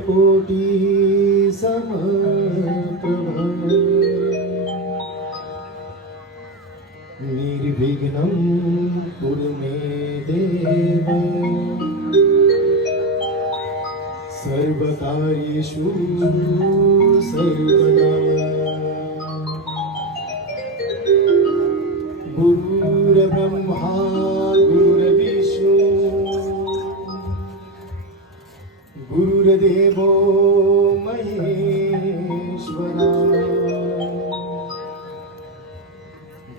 सूर्यकोटि समप्रभ निर्विघ्नं कुरु मे देव सर्वकार्येषु सर्वदा गुरुर्ब्रह्मा गुरुर्विष्णु गुरुर्देवो महेश्वरा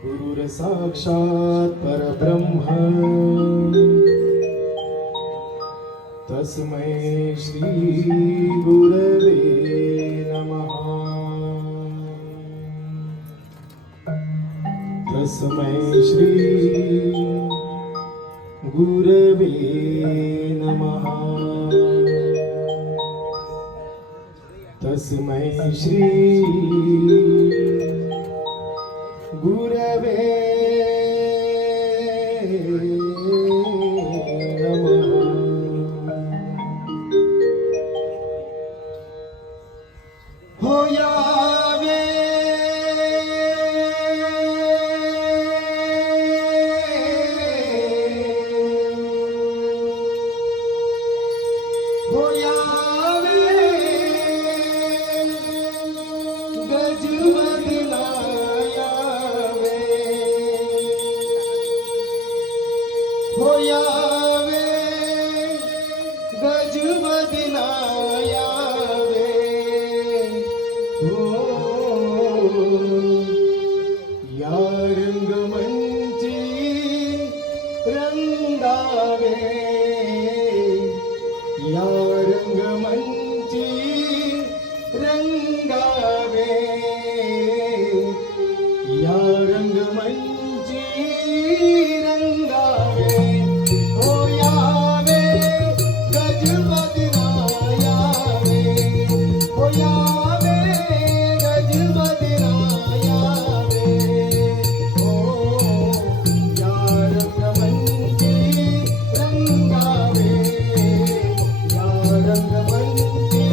गुरुर्साक्षात् परब्रह्म तस्मै श्री गुरवे नमः तस्मै श्री गुरवे नमः तस्मै श्री गुरवे नमः हो यावे हो यावे गजवदना यावे हो यावे गजवदना यावे हो या रंगमंची रंगावे या रंगमंची रंगावे या रंगमंची रंगावे हो यावे गजबदना यावे हो यावे गजबदना यावे हो या रंगमंची रंगावे या रंगमंची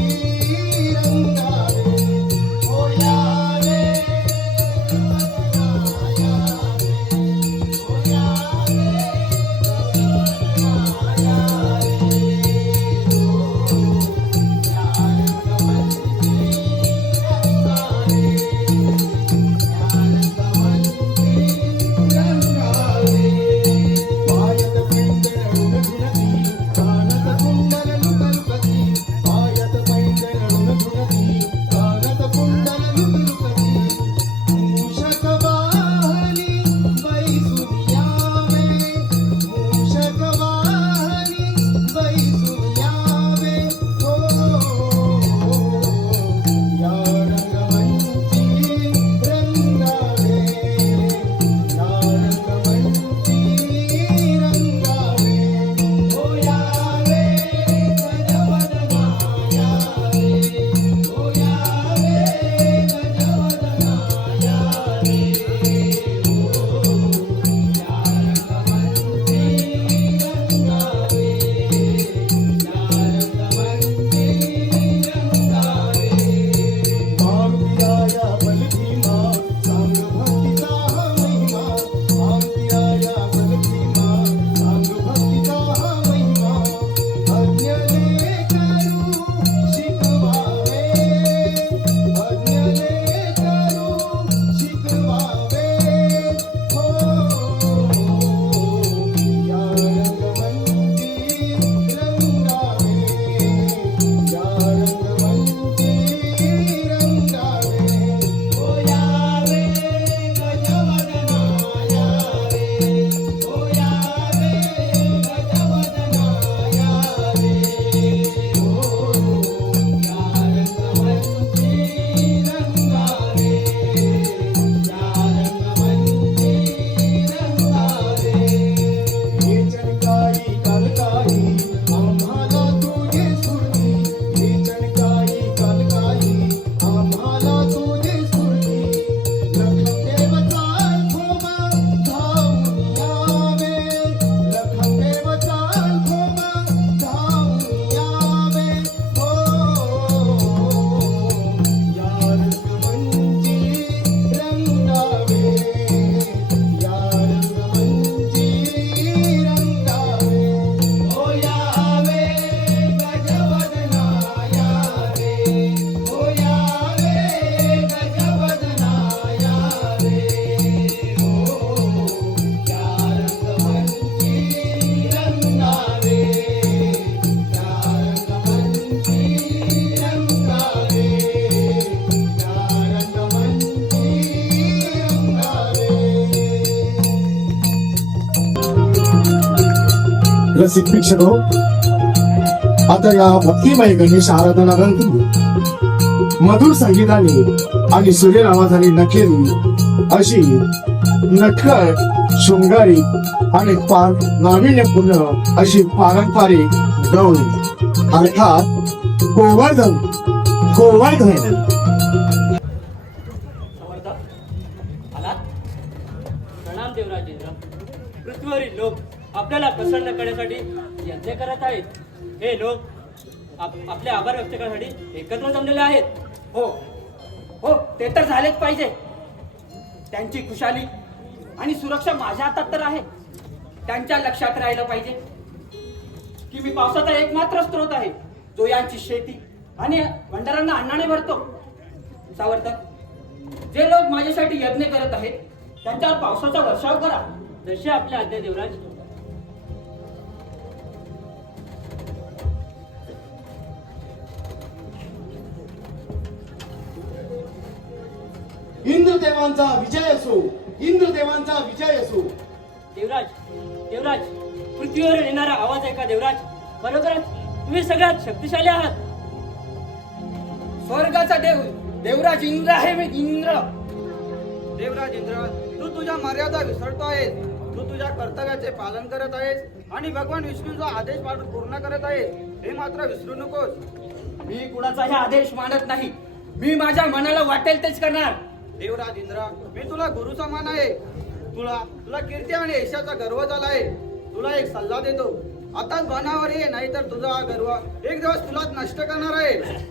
रसिक प्रेक्षक हो, आता या भक्तिमय गणेश आराधना नंतर मधुर संगीताने आणि सुरेल आवाजाने नखेली अशी नटखट शृंगारी आणि नाविन्यपूर्ण अशी पारंपरिक गवळी अर्थात गोवर्धन आलात? प्रणाम देवराजेंद्र. पृथ्वीवरील लोक आपल्याला प्रसन्न करण्यासाठी यज्ञ करत आहेत. हे लोक आपले आभार व्यक्त करण्यासाठी एकत्र जमलेले आहेत. हो हो, ते तर झालेच पाहिजे. त्यांची खुशाली आणि सुरक्षा माझ्या हातात तर आहे. त्यांच्या लक्षात राहिलं पाहिजे की मी पावसाचा एकमात्र स्रोत आहे जो यांची शेती आणि भंडारांना अन्नाने भरतो. सावरकर, जे लोक माझ्यासाठी यज्ञ करत आहेत त्यांच्यावर पावसाचा वर्षाव करा. जसे आपले आज्ञा देवराज. इंद्रदेवांचा विजय असो, इंद्रदेवांचा विजय असो. देवराज, देवराज, पृथ्वीवर येणारा आवाज ऐका देवराज. बरोबरच तुम्ही सगळ्यात शक्तिशाली आहात. स्वर्गाचा देव देवराज इंद्र आहे. मी इंद्र. देवराज इंद्र, तू तुझ्या मर्यादा विसरतो आहेस. तू तुझ्या कर्तव्याचे पालन करत आहेस आणि भगवान विष्णूचा आदेश पूर्ण करत आहेस. हे मात्र विसरू नकोस. मी कुणाचाही आदेश मानत नाही. मी माझ्या मनाला वाटेल तेच करणार. देवराज इंद्र, मी तुला गुरु समान आहे. तुला कीर्ती आणि यशाचा गर्व झाला आहे. तुला एक सल्ला देतो. आताच बनावर ये, नाहीतर तुझा हा गर्व एक दिवस तुलाच नष्ट करणार आहे.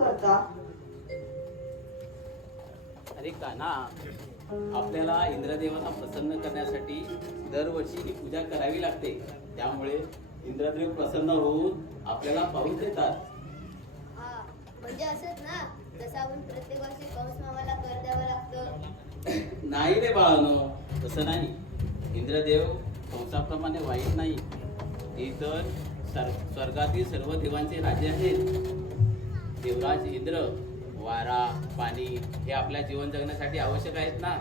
करता? अरे कान्हा, आपल्याला इंद्रदेवांना प्रसन्न करण्यासाठी दरवर्षी ही पूजा करावी लागते. त्यामुळे इंद्रदेव प्रसन्न होऊन आपल्याला पाऊस देतात. हा म्हणजे असंच ना, जसं आपण प्रत्येक वर्षी कंस मामाला कर द्यावं लागतं. नाही रे बाळानो, तसं नाही. इंद्रदेव कंसाप्रमाणे वाईट नाही. ते तर स्वर्गातील सर्व देवांचे राजे आहेत. देवराज इंद्र वारा, पाणी हे आपल्या जीवन जगण्यासाठी आवश्यक आहेत ना.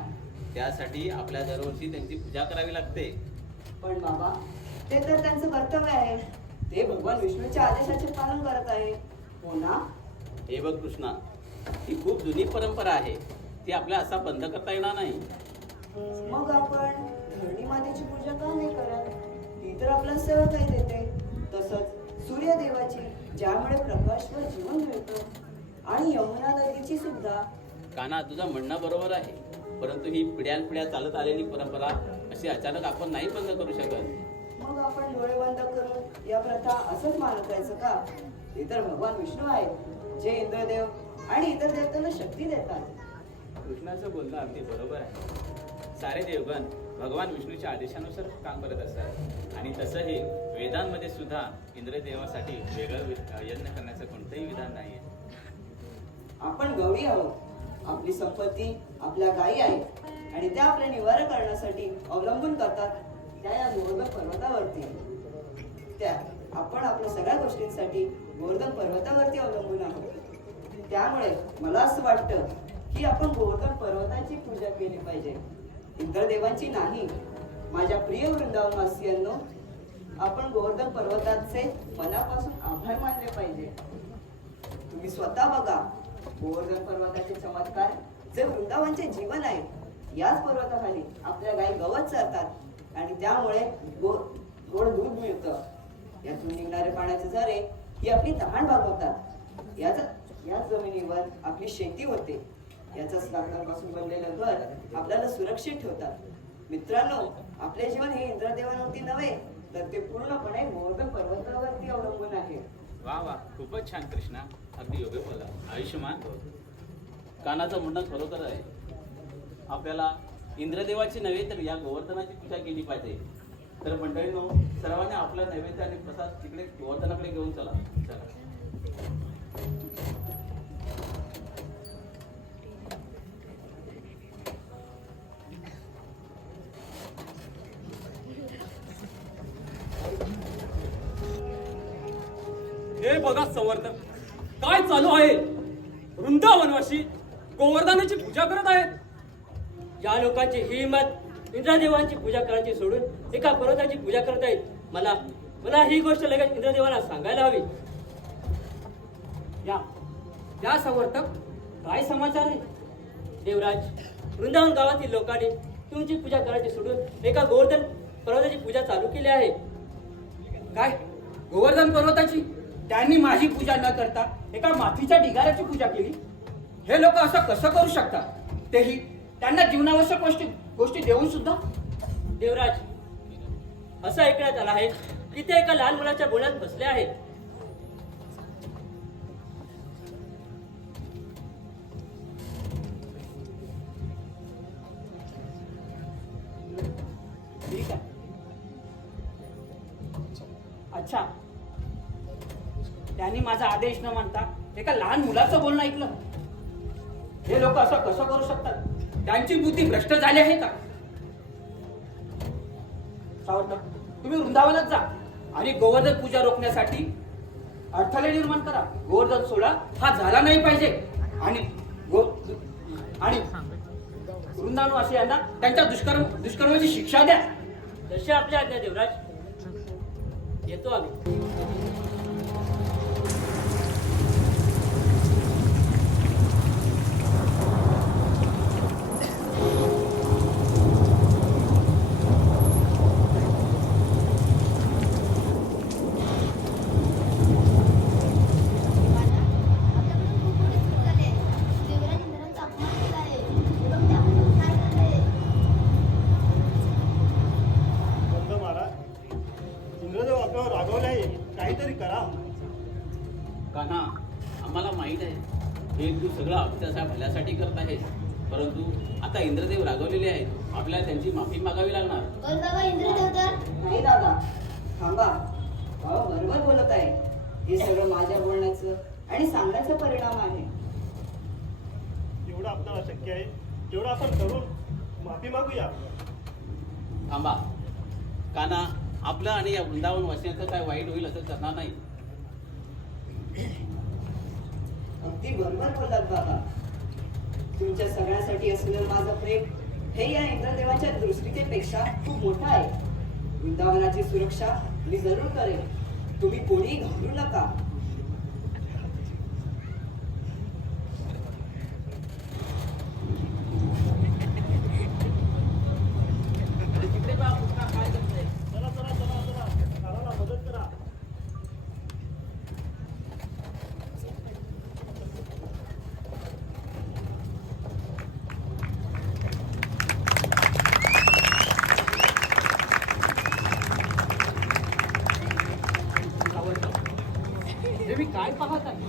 त्यासाठी आपल्या दरवर्षी त्यांची पूजा करावी लागते. पण बाबा, ते तर त्यांचं कर्तव्य आहे. ते भगवान विष्णूच्या आदेशाचे पालन करत आहे, हो ना? हे बघ कृष्णा, ही खूप जुनी परंपरा आहे. ती आपल्या असा बंद करता येणार नाही. मग आपण धरणी मातेची पूजा का नाही करत? ती तर आपला सर्व काही देते. तसंच सूर्यदेवाची, ज्यामुळे प्रकाश व जीवन मिळतं, आणि यमुना नदीची सुद्धा. कान्हा, तुझं म्हणणं बरोबर आहे. परंतु ही पिढ्यानपिढ्या चालत आलेली परंपरा अशी अचानक आपण नाही बंद करू शकत. मग आपण डोळे बंद करून या प्रथा असंच मानत राहायचं का? ते तर भगवान विष्णू आहेत, जे इंद्रदेव आणि इतर देवतांना शक्ती देतात. कृष्णाचं बोलणं अगदी बरोबर आहे. सारे देवगण भगवान विष्णूच्या आदेशानुसार काम करत असतात. आणि तसंही वेदांमध्ये सुद्धा इंद्रदेवासाठी वेगळं यज्ञ करण्याचं कोणतंही विधान नाही आहे. आपण गवळी आहोत. आपली संपत्ती आपल्या गायी आहेत आणि त्या आपले निवारण करण्यासाठी अवलंबून करतात त्या या गोवर्धन पर्वतावरती. त्या आपण आपल्या सगळ्या गोष्टींसाठी गोवर्धन पर्वतावरती अवलंबून आहोत. त्यामुळे मला असं वाटतं की आपण गोवर्धन पर्वताची पूजा केली पाहिजे, इंद्रदेवांची नाही. माझ्या प्रिय वृंदावनवासियांनो, आपण गोवर्धन पर्वताचे मनापासून आभार मानले पाहिजे. तुम्ही स्वतः बघा, गोवर्धन पर्वताचे चमत्कार जे वृंदावनचे जीवन आहे. याच पर्वताखाली आपल्या गायी गवत चरतात आणि त्यामुळे गोड दूध मिळतं. यातून निघणारे पाण्याचे झरे ही आपली तहान भागवतात. याच जमिनीवर आपली शेती होते. याचाच लाकडापासून बनलेलं घर आपल्याला सुरक्षित ठेवतात. मित्रांनो, आपले जीवन हे इंद्रदेवांवरती नव्हे, तर ते पूर्णपणे गोवर्धन पर्वतावरती अवलंबून आहे. वा वा, खूपच छान कृष्णा, अगदी योग्य बोला. आयुष्यमान भव. कानाचं म्हणणं खरोखर आहे. आपल्याला इंद्रदेवाची नव्हे तर या गोवर्धनाची पूजा केली पाहिजे. तर मंडळींनो, सर्वांनी आपला नैवेद्य आणि प्रसाद तिकडे गोवर्धनाकडे घेऊन चला. हे बघा संवर्धक, काय चालू आहे? वृंदावनवासी गोवर्धनाची पूजा करत आहेत. या लोकांची ही हिंमत इंद्रदेवांची पूजा करायची सोडून एका पर्वताची पूजा करत आहेत. मला ही गोष्ट लगेच इंद्रदेवाला सांगायला हवी. या संवर्धक, काय समाचार आहे? देवराज, वृंदावन गावातील लोकांनी तुमची पूजा करायची सोडून एका गोवर्धन पर्वताची पूजा चालू केली आहे. काय? गोवर्धन पर्वताची? त्यांनी माझी पूजा न करता एका मातीच्या ढिगाऱ्याची पूजा केली. हे लोक असं कसं करू शकतात? तेही त्यांना जीवनावश्यक गोष्टी देऊन सुद्धा. देवराज, असं ऐकण्यात आलं आहे की ते एका लहान मुलाच्या बोलण्यात बसले आहेत. ठीक आहे. अच्छा, त्यांनी माझा आदेश न मानता एका लहान मुलाचं बोलणं ऐकलं. हे लोक असं कसं करू शकतात? त्यांची बुद्धी भ्रष्ट झाली आहे का? सावरकर, तुम्ही वृंदावनात जा आणि गोवर्धन पूजा रोखण्यासाठी अडथळे निर्माण करा. गोवर्धन सोहळा हा झाला नाही पाहिजे आणि वृंदावनवासियांना त्यांच्या दुष्कर्माची शिक्षा द्या. जशी आपली आज्ञा देवराज. येतो आम्ही. इंद्रदेव आपल्यावर रागवले आहे. भक्ताच्या भल्यासाठी करत आहेस, परंतु आता इंद्रदेव रागवलेले आहेत, आपल्याला त्यांची माफी मागावी लागणार. बोल बाबा इंद्रदेव तर. नाही दादा, थांबा. भाऊ बरोबर बोलत आहे. हे सगळं माझ्या बोलण्याचं आणि सांगण्याचा परिणाम आहे. जेवढं आपल्याला शक्य आहे तेवढं आपण करून माफी मागूया. थांबा काना, आपलं आणि या वृंदावन वासियांचं काय वाईट होईल असं करणार नाही. अगदी बरोबर बोललात बाबा. तुमच्या सगळ्यांसाठी असलेलं माझं प्रेम हे या इंद्रदेवाच्या दृष्टीपेक्षा खूप मोठं आहे. वृंदावनाची सुरक्षा मी जरूर करेन. तुम्ही कोणीही घाबरू नका. तिकडे बा, कृष्णा काय करतोय? चला चला चला चला, कानाला मदत करा. हे मी काय पाहत आहे?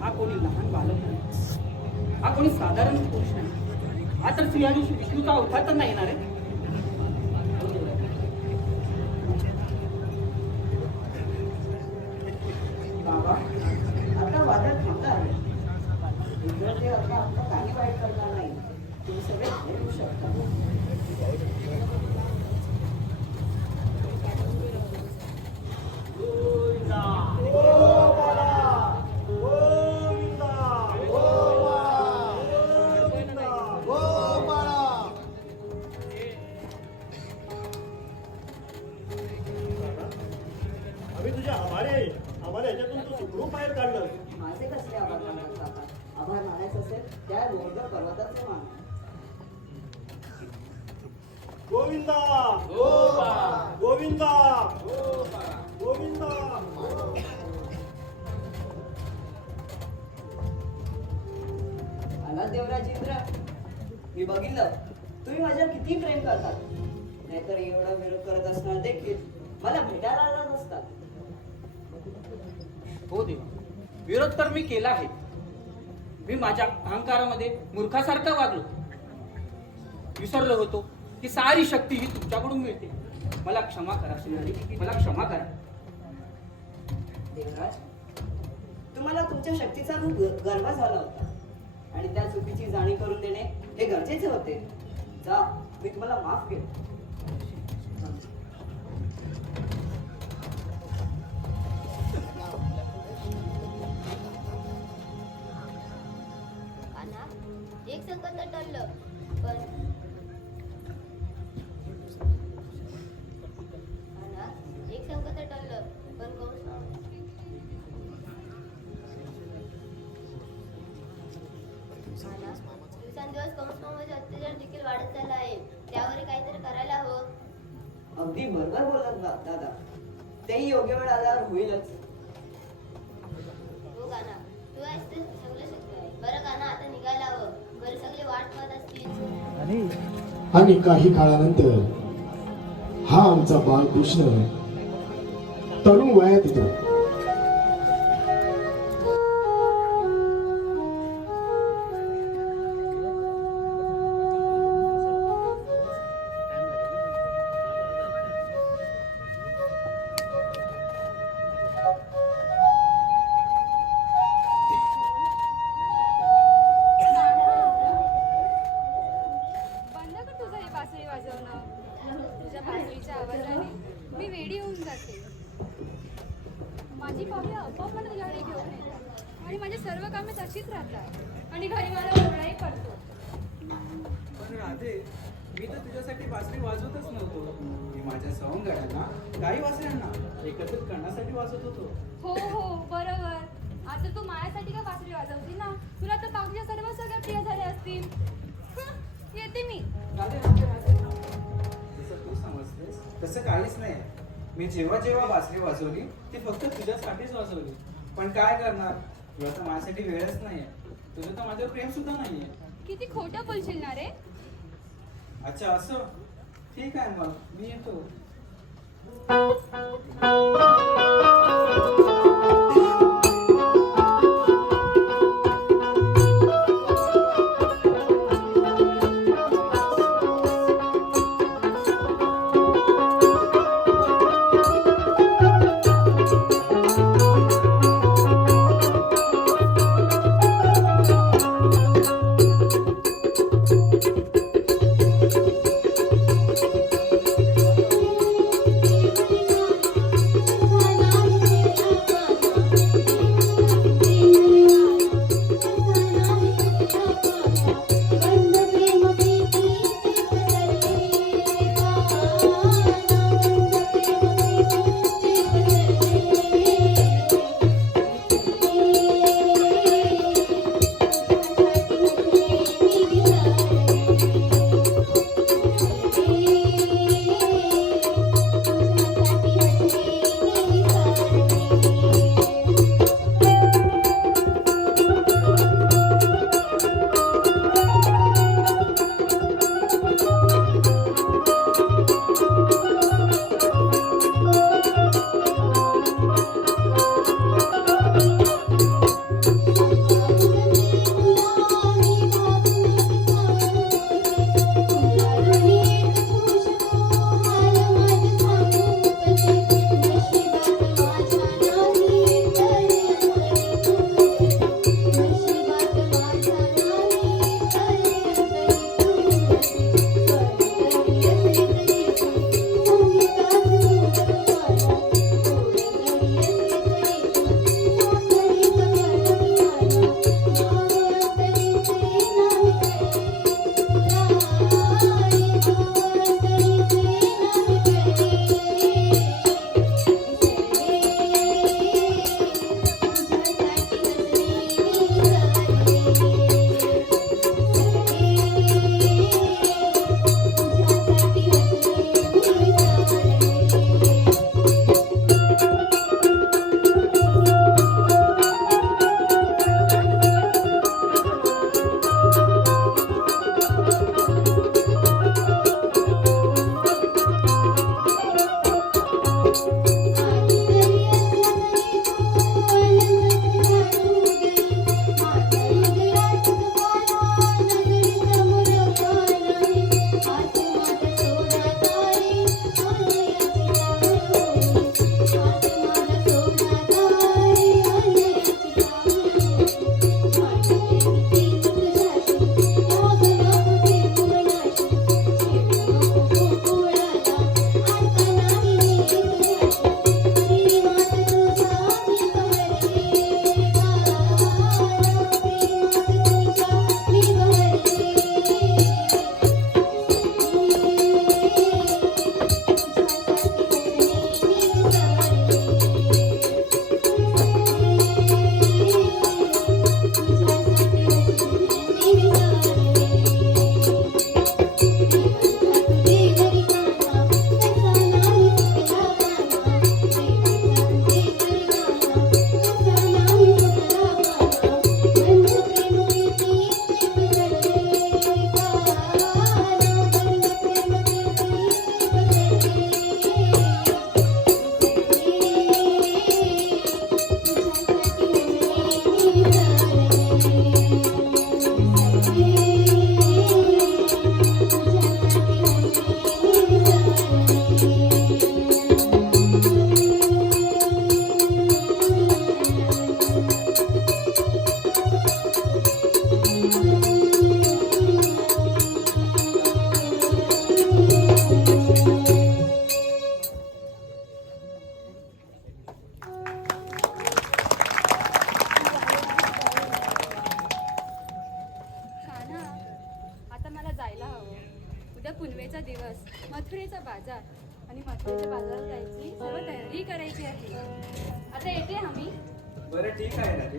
हा कोणी लहान बालक नाही, हा कोणी साधारण पुरुष नाही, हा तर श्री विष्णूचा अवतार तर नाही येणार आहे. बाबा, आता वादळ थांबला आहे. इंद्रदेव आता आपलं काही वाईट करणार नाही. तुम्ही सगळे बाहेर येऊ शकता. आम्ही तुझे आभारी आहे. आम्हाला याच्यातून तू सुखरूप बाहेर काढलं. माझे कसले आभार मानतात काका? आभार मानायचं असेल त्या डोंगर पर्वताचे मान. गोविंदा गोविंदा गोविंदा. आला देवराज इंद्र. मी बघितलं तुम्ही माझ्यावर किती प्रेम करतात. नाहीतर एवढा विरोध करत असणार देखील मला भेटायला आला नसतात. हो देवा, विरोध तर मी केला आहे. मी माझ्या अहंकारामध्ये मूर्खासारखा वागलो. विसरलो होतो की सारी शक्ती ही तुमच्याकडून मिळते. मला क्षमा करा श्रीहरी, मला क्षमा करा. देवराज, तुम्हाला तुमच्या शक्तीचा खूप गर्व झाला होता आणि त्या चुकीची जाणीव करून देणे हे गरजेचे होते. जा, मी तुम्हाला माफ केलं. कान्हा, एक संकट टळलं पण कान्हा, एक संकट टळलं पण कंस कान्हा, दिवसेंदिवस कंसमामाचे अत्याचार देखील वाढत चालला आहे. त्यावर काहीतरी करायला हवं. अगदी बरोबर बोलत दादा. तेही योग्य वेळ आल्यावर होईलच. हो कान्हा, तू आहेस ते सगळं शक्य आहे. बरं कान्हा, आता निघायला हवं. घरी सगळे वाट पाहत असतील. आणि काही काळानंतर हा आमचा बाळकृष्ण तरुण वयात येतो. बंद कर तुझं हे बासरी वाजवणं. तुझ्या बासरीच्या आवाजाने मी वेडी होऊन जाते. माझी पाहुणे आपोआप मला तुझ्याकडे घेऊन येतात आणि माझी सर्व कामे तशीच राहतात आणि घरी मला ओरडाही पडतो. पण राधे, मी तर तुझ्यासाठी बासरी वाजवतच नव्हतो. मी माझ्या सवंगड्यांना, गाई वासऱ्यांना एकत्रित करण्यासाठी वाजवत होतो. हो हो बरोबर. आता तू माझ्यासाठी का बासरी वाजवती ना? तुला तर बाकीच्या सर्व सगळ्या प्रिय झाल्या असतील. येते मी. राधे राधे राधे, जसं तू समजतेस तसं काहीच नाही. मी जेव्हा जेव्हा बासरी वाजवली ती फक्त तुझ्यासाठीच वाजवली. पण काय करणार, तुला तर माझ्यासाठी वेळच नाहीये. तुझं तर माझं प्रेम सुद्धा नाहीये. किती खोटं बोलशील ना रे? अच्छा असं, ठीक आहे मग मी येतो. उद्या पुनवेचा दिवस, मथुरेचा बाजार आणि मथुरेच्या बाजारात जायची सर्व तयारी करायची आहे. आता येते आम्ही. बरं ठीक आहे राजे.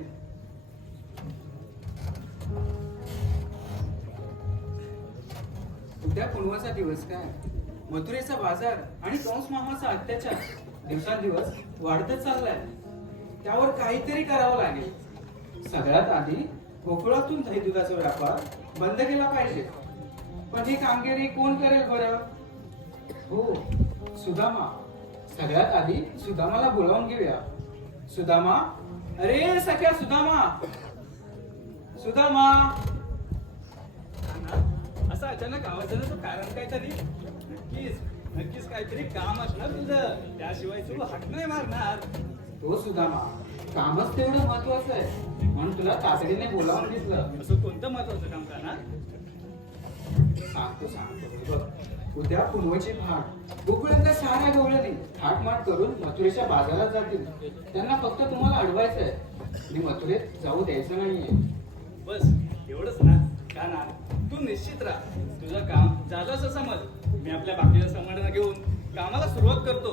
उद्या पुनवाचा दिवस काय, मथुरेचा बाजार आणि कंस मामाचा अत्याचार दिवसांदिवस वाढतच चाललाय. त्यावर काहीतरी करावं लागेल. सगळ्यात आधी गोकुळातून दही दुधाचा व्यापार बंद केला पाहिजे. पण ही कामगिरी कोण करेल बरं? हो, सुदामा. सगळ्यात आधी सुदामाला बोलावून घेऊया. सुदामा, अरे सख्या सुदामा, सुदामा. असं अचानक आवाज येण्याचं कारण काहीतरी? नक्कीच काहीतरी काम असणार तुझं, त्याशिवाय तू हाक नाही मारणार. हो सुदामा, कामच तेवढं महत्वाचं आहे म्हणून तुला तातडीने बोलावून घेतलं. असं कोणतं महत्वाचं काम करणार? सांगतो बघ. उद्या पुनवेची फाट गोकुळातल्या साऱ्या गवळणी थाटमाट करून मथुरेच्या बाजारात जातील. त्यांना फक्त तुम्हाला अडवायचं आहे आणि मथुरेत जाऊ द्यायचं नाहीये. बस एवढंच ना? का ना, तू निश्चित राहा. तुझं काम झालं असं समज. मी आपल्या बाकीच्या समजांना घेऊन कामाला सुरुवात करतो.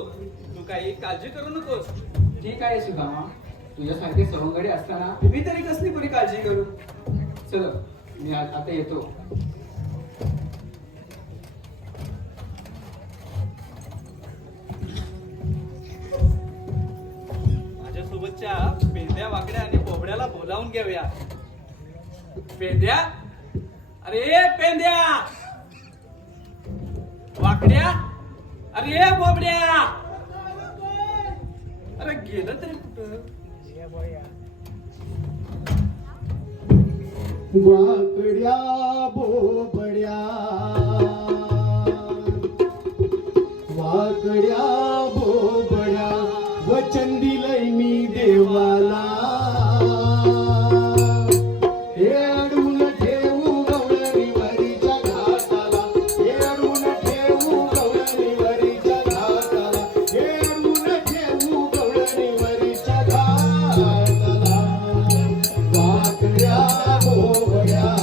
तू काही काळजी करू नकोस. ठीक आहे सुदामा, तुझ्यासारखे सवंगडी असताना मी तरी कसली पुरी काळजी करू. चल, मी आता येतो. माझ्यासोबतच्या पेंद्या, वाकड्या आणि बोबड्याला बोलावून घेऊया. पेंद्या, अरे पेंद्या, वाकड्या, अरे बोबड्या. अरे गेलं तरी कुठं? वाकड्या बोबड्या, वाकड्या बोबड्या, वचन दिलंय मी देवाला. एडून ठेवू गवळणीवरीच्या घाटाला, एडून ठेवू गवळणीवरीच्या घाटाला, एडून ठेवू गवळणीवरीच्या घाटाला. वाकड्या बोबड्या,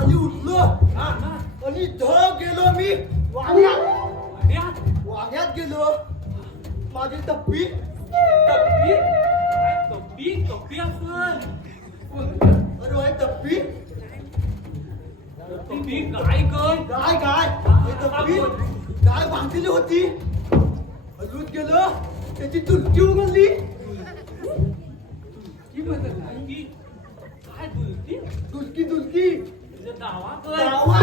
खाली उठलो आणि धग गेलो मी वाड्यात वाड्यात गेलो. माझी टप्पी कप्पी काय कप्पी कप्पी असेल अरे वाय टप्पी कप्पी काय कर काय काय हे टप्पी काय बांधलेली होती. हलूत गेलो त्याची तुलकी उघडली. की म्हणत नाही काय दुलती तुलकी तुलकी तुझा दावा कर दावा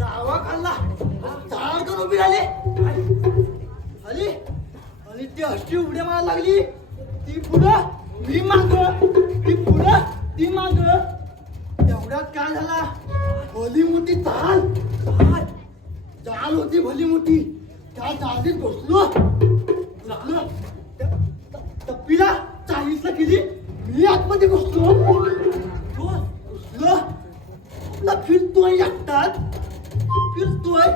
दावा खाल्ला झाड करून उभी राहिली आली आणि ती अशी उड्या मारायला लागली. ती पुढं मी माग ती पुढं ती माग. तेवढ्यात काय झाला भली मोठी चाल चाल होती भली मोठी. त्या चालीत घुसलो घुसलो टप्पीला चाळीसला केली. मी आतमध्ये घुसलो घुसलो आपला फिरतोय एकटाच फिरतोय.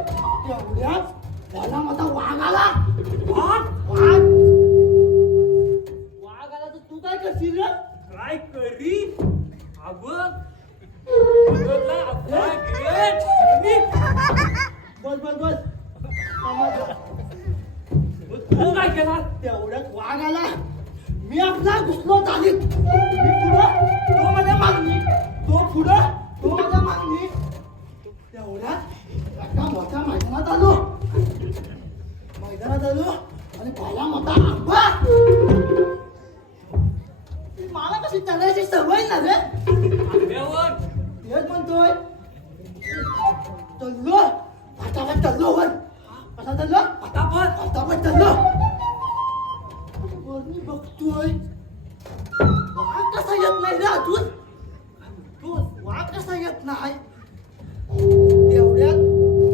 तेवढ्याच त्याला माझा वाघ आला. वाघ वाघ वाघ आला तर तू काय करशील रे? काय करी अगं आपला ग्रेट बस बस बस तू काय केला तेवढ्यात वाघ आला. मी आपला घुसलो चालीत. मी पुढं तो माझ्या मागणी तो पुढं तो माझ्या मागणी. तेवढ्यात एका मोठ्या मैदानात आलो आणि पहिला मोठा आंबा. मला कशी चढायची सवय ना रे. आंब्यावर तेच म्हणतोय चल्लो फटाफट चल्लो वर. कसा चल्लो पटापट फटाफट चल्लो. वर मी बघतोय वाघ कसा येत नाही रे अजून. तो वाघ कसा येत नाही. तेवढ्यात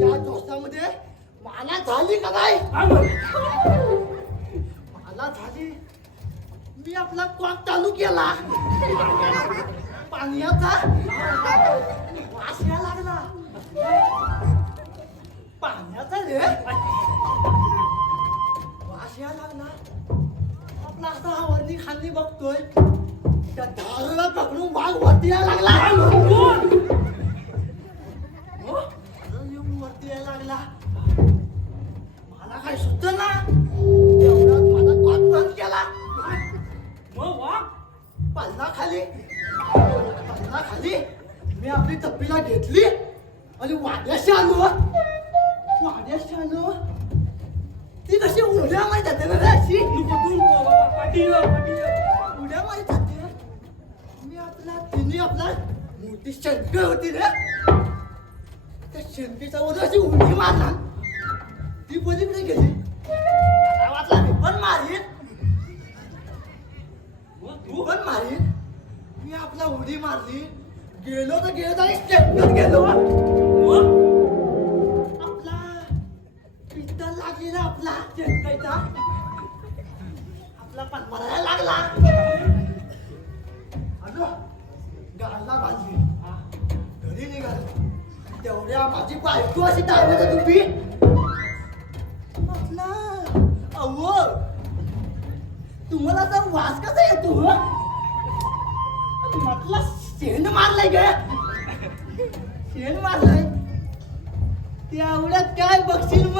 त्या जोशामध्ये मला झाली का नाही मला झाली. मी आपला कॉक चालू केला पाण्याचा वास यायला लागला. पाण्याचा रे वास यायला लागला. आपला असा वरनी खाली बघतोय त्या धाराला पकडून वाघ वरती यायला लागला. वरती यायला लागला. मला काय सुचना. तेवढ्यात माझा कॉक बंद केला. मग वाघ पल्ला खाली मी आपली टप्पीला घेतली आणि वाड्याशी आलो. ती कशी उड्या माहीत जाते ना रे अशी पाटील उड्या माहीत जाते. मी तिने आपला मोठी शंक होती रे. त्या शंकेच्या वर अशी उडी मारला. ती पलीकडे गेली. मला वाटला मी पण मारीन तू पण मारीन. मी आपला उडी मारली. गेलो तर गेलो आणि स्टेपवर गेलो. आपला पिस्टल लागलेला आपला चेंकायचा आपला पण मारायला लागला. आलो गाडला बांधली घरी निघालो. तेवढ्या माझी बायको अशी दाखवत तुम्ही म्हटला अहो तुम्हाला तर वास कसा येतो. म्हटलं शेण मारलाय ग शेण मारलाय. तेवढ्यात काय बघशील मग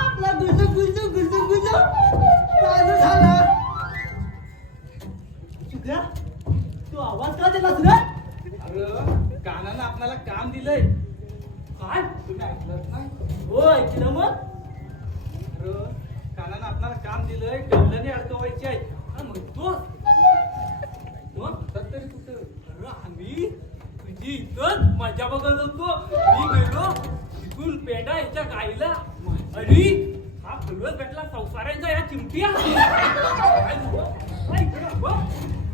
आपला गुल्लू गुल्लू गुल्लू गुल्लू चालू झाला. सुद्या तू आवाज का देला तुला. अरे कानानं आपल्याला काम दिलंय. काय तुम्ही ऐकलं नाही. हो ऐकलं मग. अरे कानानं आपल्याला काम दिलंय. डबल्याने अडकवायची आहे. हा, मग तो तरी कुठं अरे आम्ही तुझी इथं मजा बघत होतो. मी गेलो इथून पेंडा याच्या गाईला अरे हा फुलवत भेटला संसारांचा या चिमट्या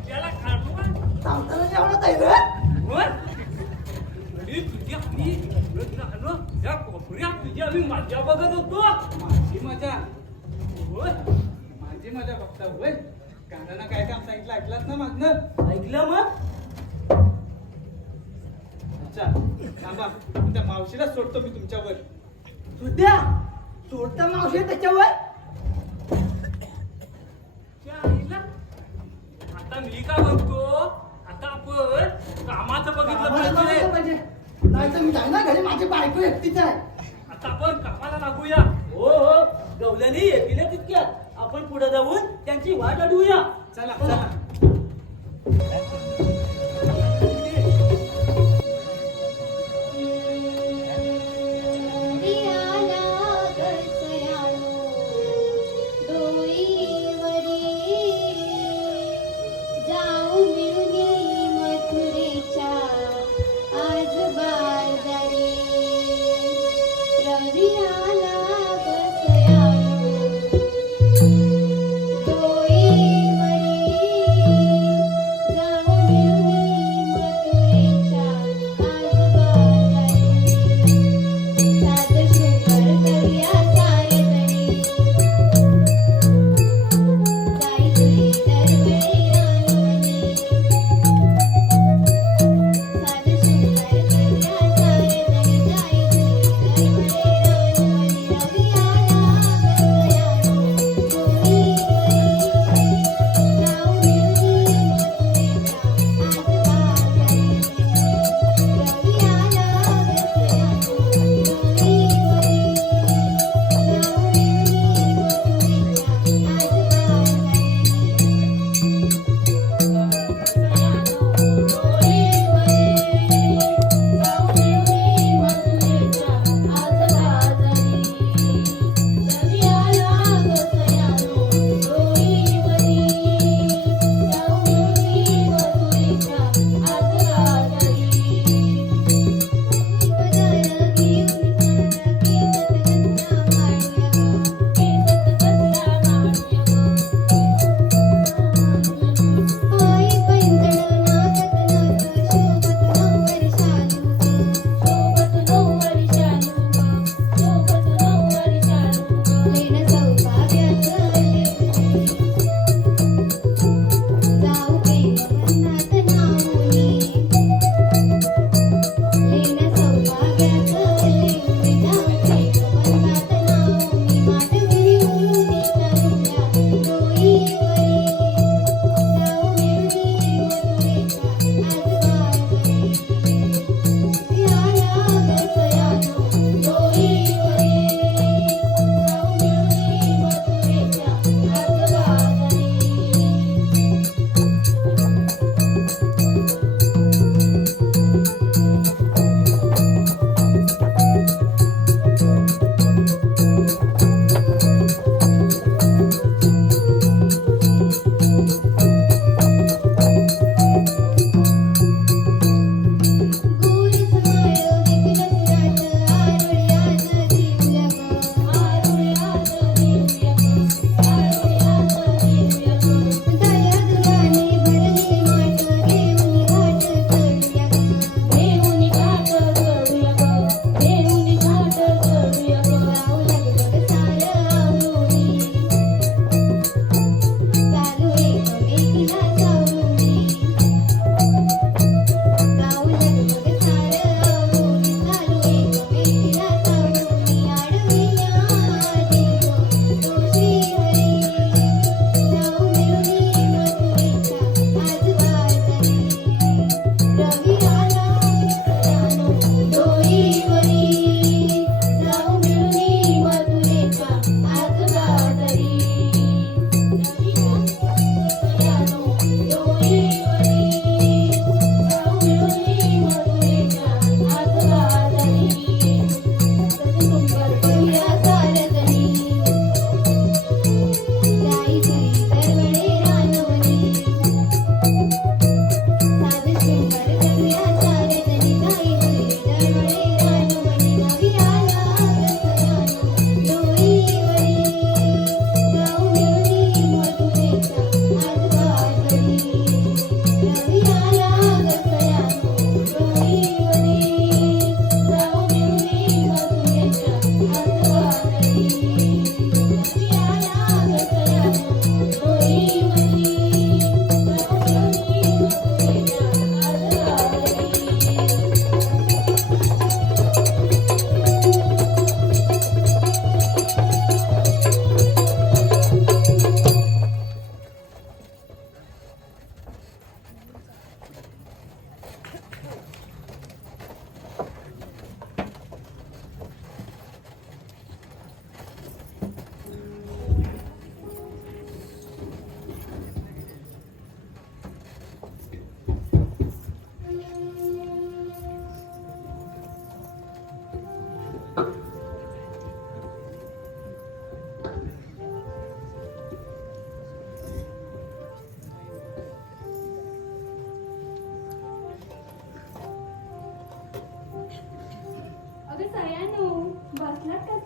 त्याला काढलो सांगताना एवढं आहे रे. अरे तुझी आम्ही आलो त्या कोपऱ्यात तुझी आम्ही मजा बघत होतो. माझी मजा होय माझी मजा बघता होय. कानानं काय काम सांगितलं ऐकलास ना मागणं. ऐकलं मग. अच्छा थांबा त्या मावशीला सोडतो मी तुमच्यावर. सुद्या सोडता मावशी त्याच्यावर. त्या आईला आता मी काय म्हणतो आता आपण कामाचं बघितलं पाहिजे नाही तर मी जाईन ना घरी, माझी बायको एकटीच आहे. आता आपण कामाला लागूया. हो हो, गवल्याने येतील तितक्यात आपण पुढे जाऊन त्यांची वाट अडवूया. चला चला. रियाला गसयानो डोईवरी जाऊ मिळूनी मथुरेच्या आज बाजारी रवियाला गसयानो डोईवरी जाऊ मिळूनी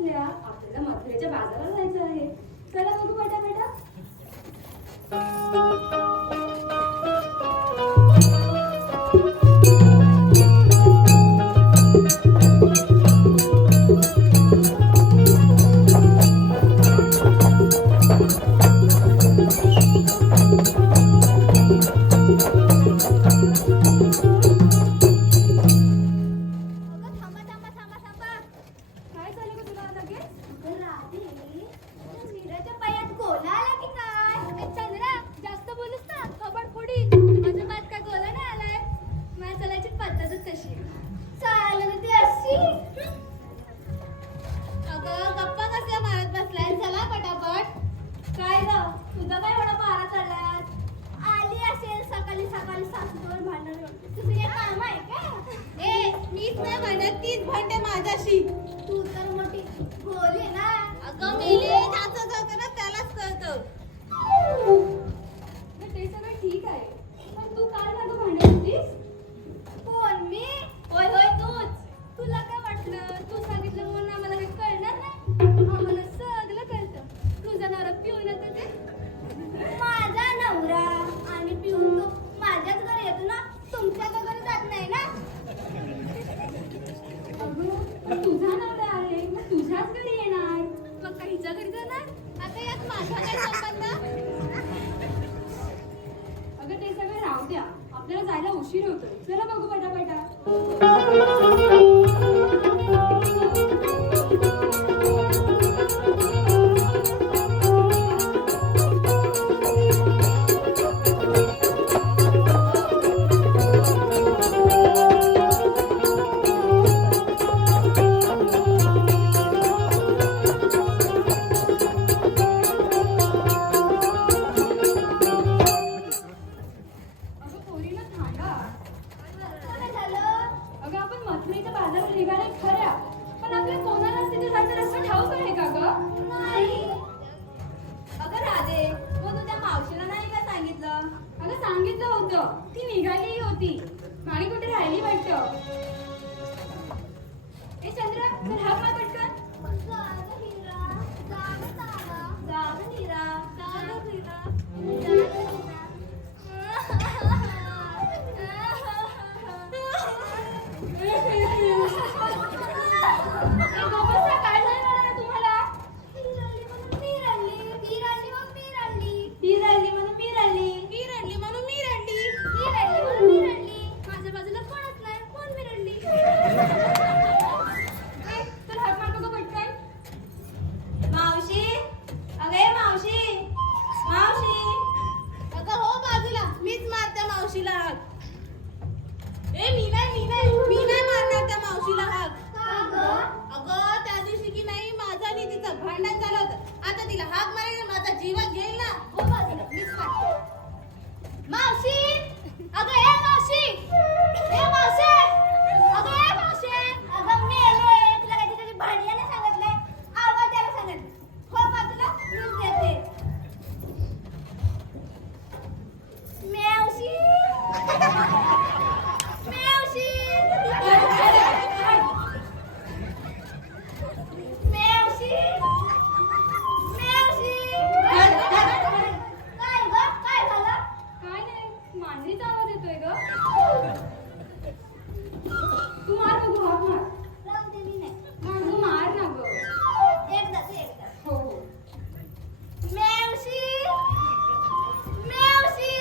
बसल्या. आपल्याला मथुरेच्या बाजाराला जायचं आहे. चला बघू बेटा बेटा. अगं थांबा थांबा थांबा थांबा. काय झालं ग तुला लगेच? अगं राधे, त्या मीराच्या पायात गोला आला की काय? चंद्रा जास्त बोलूस ना कबड फोडीन. माझ्या पायात काय गोला नाही आलाय. माझ्या चालायची पद्धतच तशी. चाललं ती अशी. अगं गप्पा कसल्या मारत बसलाय? चला पटापट. काय ग तुझा काय एवढा मारा चाललाय? आली असेल सकाळी सकाळी सासूवर भांडण. तुझं काय काम आहे का? ए मीच नाही म्हणत, तीच भांडे माझ्याशी. तू तर मोठी भोली ना. अगं मेले जाचं जातं ना त्यालाच कळतं. तर ते सगळं ठीक आहे. पण तू काय झालं भांडण होतीस? कोण मी? होय होय तूच. तुला काय वाटलं? तू सांगितलं म्हणून आम्हाला काही कळणार नाही? आम्हाला सगळं कळतं. तुझा नवरा पिऊन येतो ते. माझा नवरा आणि पिऊन तो माझ्याच घरी येतो ना, तुमच्या घरी जात नाही ना. अगं पण तुझा नवरा आहे मग तुझ्याच घरी येणार. मग का हिच्या घरी जाणार? आता यात माझा काय संबंध? अगं ते सगळं राहू द्या. आपल्याला जायला उशीर होतोय. चला बघू पटापटा. अगं पोरीला थांबा. काय झालं? अगं आपण मथुरेच्या बाजारात निघाले खऱ्या, पण आपल्या कोणालाच तिथे जायचं रस्ता ठाऊक आहे का गं? नाही. अगं राधे, मग तू त्या मावशीला नाही का सांगितलं? अगं सांगितलं होतं. ती निघाली होती. मागे कुठे राहिली वाटतं. ए चंद्रा चल हाक मार पटकन. जागं हीरा, जागं तारा, जागं नीरा, जागं हीरा, ए बाबा काय झालं मला तुम्हाला? ती रडली म्हणून मी रडली. ती रडली मग मी रडली. ती रडली म्हणून मी रडली. मी रडली म्हणून मी रडली. ती रडली म्हणून मी रडली. माझ्या बाजूला कोणच नाही, कोण मी रडली. ए चल हाक मार बघू पटकन. मावशी, अगं ए मावशी, मावशी. अगं हो बाजूला, मीच मारते मावशीला हाक. ए मी नाही मारणार त्या मावशीला हाक. अगं त्या दिवशी की नाही माझं आणि तिचं भांडण झालं होतं. आता तिला हाक मारेल माझा जीवात घेईल ना. हो बाजूला, मीच मारते. मावशी, अगं ए मावशी, ए मावशी, अगं ए मावशी, अगं मेलोय. तुला काय तिथे भांडल्याने सांगितलंय? आवाज द्यायला सांगितलं. हो बाजूला, मीच देते. मावशी, मावशी, मावशी, मावशी. काय ग? काय झालं? काय नाही मांजरीचा आवाज येतोय ग. तू मार बघू हाक मार. राहू दे, मी नाही. तू मार ना ग. एकदा. हो हो. मावशी, मावशी.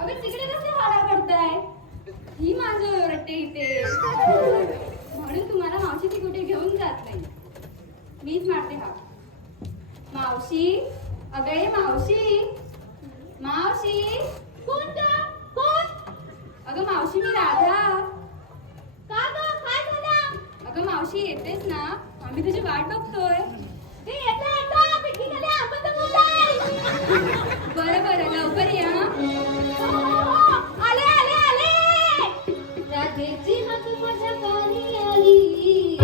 अगं तिकडे कसले हाडा पडताय? ही माझं रट्टे इथे. म्हणून तुम्हाला मावशी ती कुठे घेऊन जात नाही. मीच मारते हा. मावशी, अगं ये मावशी, मावशी. कोण अगं मावशी मी राधा. का ग? काय झालं? अगं मावशी येतेस ना? आम्ही तुझी वाट बघतोय. ते येतं पिठी खाली आंबट बोलाय. बरं लवकर या हं. आले. राधेची हात माझ्या कानी आली.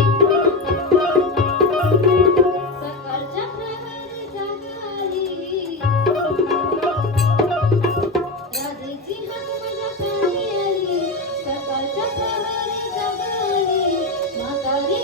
सकाळच्या प्रहरी जाग आली. राधेची हात माझ्या कानी आली. सकाळच्या प्रहरी जाग आली. म्हातारी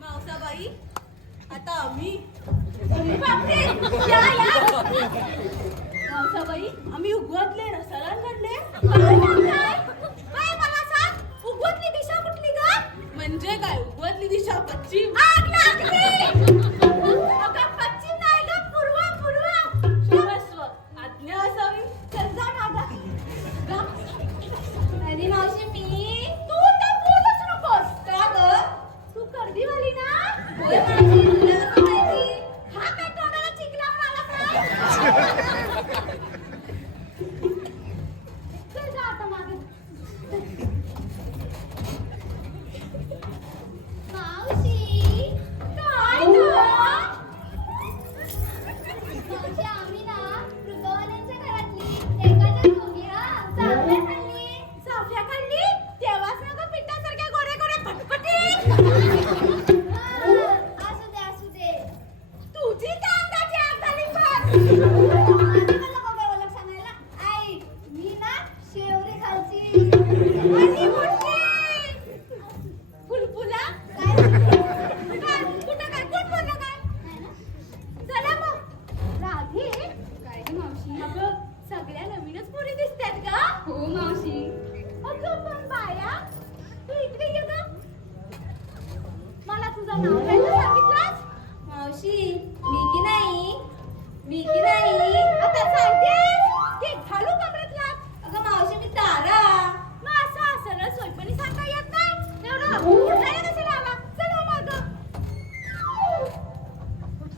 मावसाबाई आता आम्ही अरे बापरे या या मावसाबाई आम्ही उगवतले रसाळांकडले काय म्हणताय काय मला सांग उगवतली दिशा कुठली का म्हणजे काय उगवतली दिशा पश्चिम आग लागली अगं पश्चिम नाही ग पूर्व पूर्व सर्वस्व आज्ञा असावी चल जा मागा अरे मावशी मी तू तर बोलूच नकोस का ग तू कर्दीवाली ना होय मावशी तुला कसं माहिती हा काय तोंडाला चिक लावून आला काय चल जा आता मागे मावशी काय ग मावशी आम्ही ना मृगवाल्यांच्या घरातली एकाच्या दोघी हा चांगल्या खाल्ली साफ्या खाल्ली तेव्हाच ना ग पिठासारख्या गोरे गोरे फटफटी असू दे तुझी तांगाची आग झाली पण आधी मला बघा ओळख सांगायला आई मी ना शेवरी खालची आणि कुठली फुलफुला काय काय कुठं काय कोण बोललं काय नाही ना चला मग राधे काय ग मावशी अगं सगळ्या नवीनच पोरी दिसतात का हो मावशी अगं पण बाया तू इकडे ये ग मला तुझं नाव काय तर सांगितलंस मावशी मी की नाही आता सांगतेस की घालू कमरेतला अगं मावशी मी तारा मग असं सरळ सोयपणी सांगता येत नाही तेवढं उठायला कशाला आला चला मग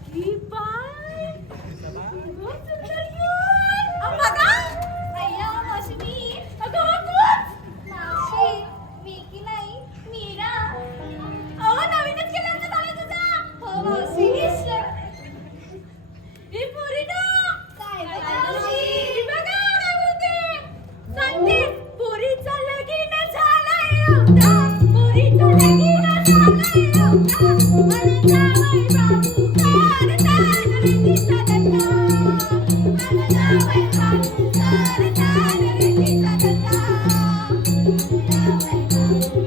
की बाय अगं सुंदर येऊन बघा अय्या मावशी मी अगं तूच मावशी मी की नाही मीरा अहो नवीनच केलं का झालं तुझा हो मावशी ही पोरी ना काय काय मावशी बघा काय बोलते सांगते पोरीचा लगीन झालाय एवढा पोरीचा लगीन झालाय एवढा आणि जावई बाबू करतात रेतीचा धंदा आणि जावई बाबू करतात रेतीचा धंदा जावई बाबू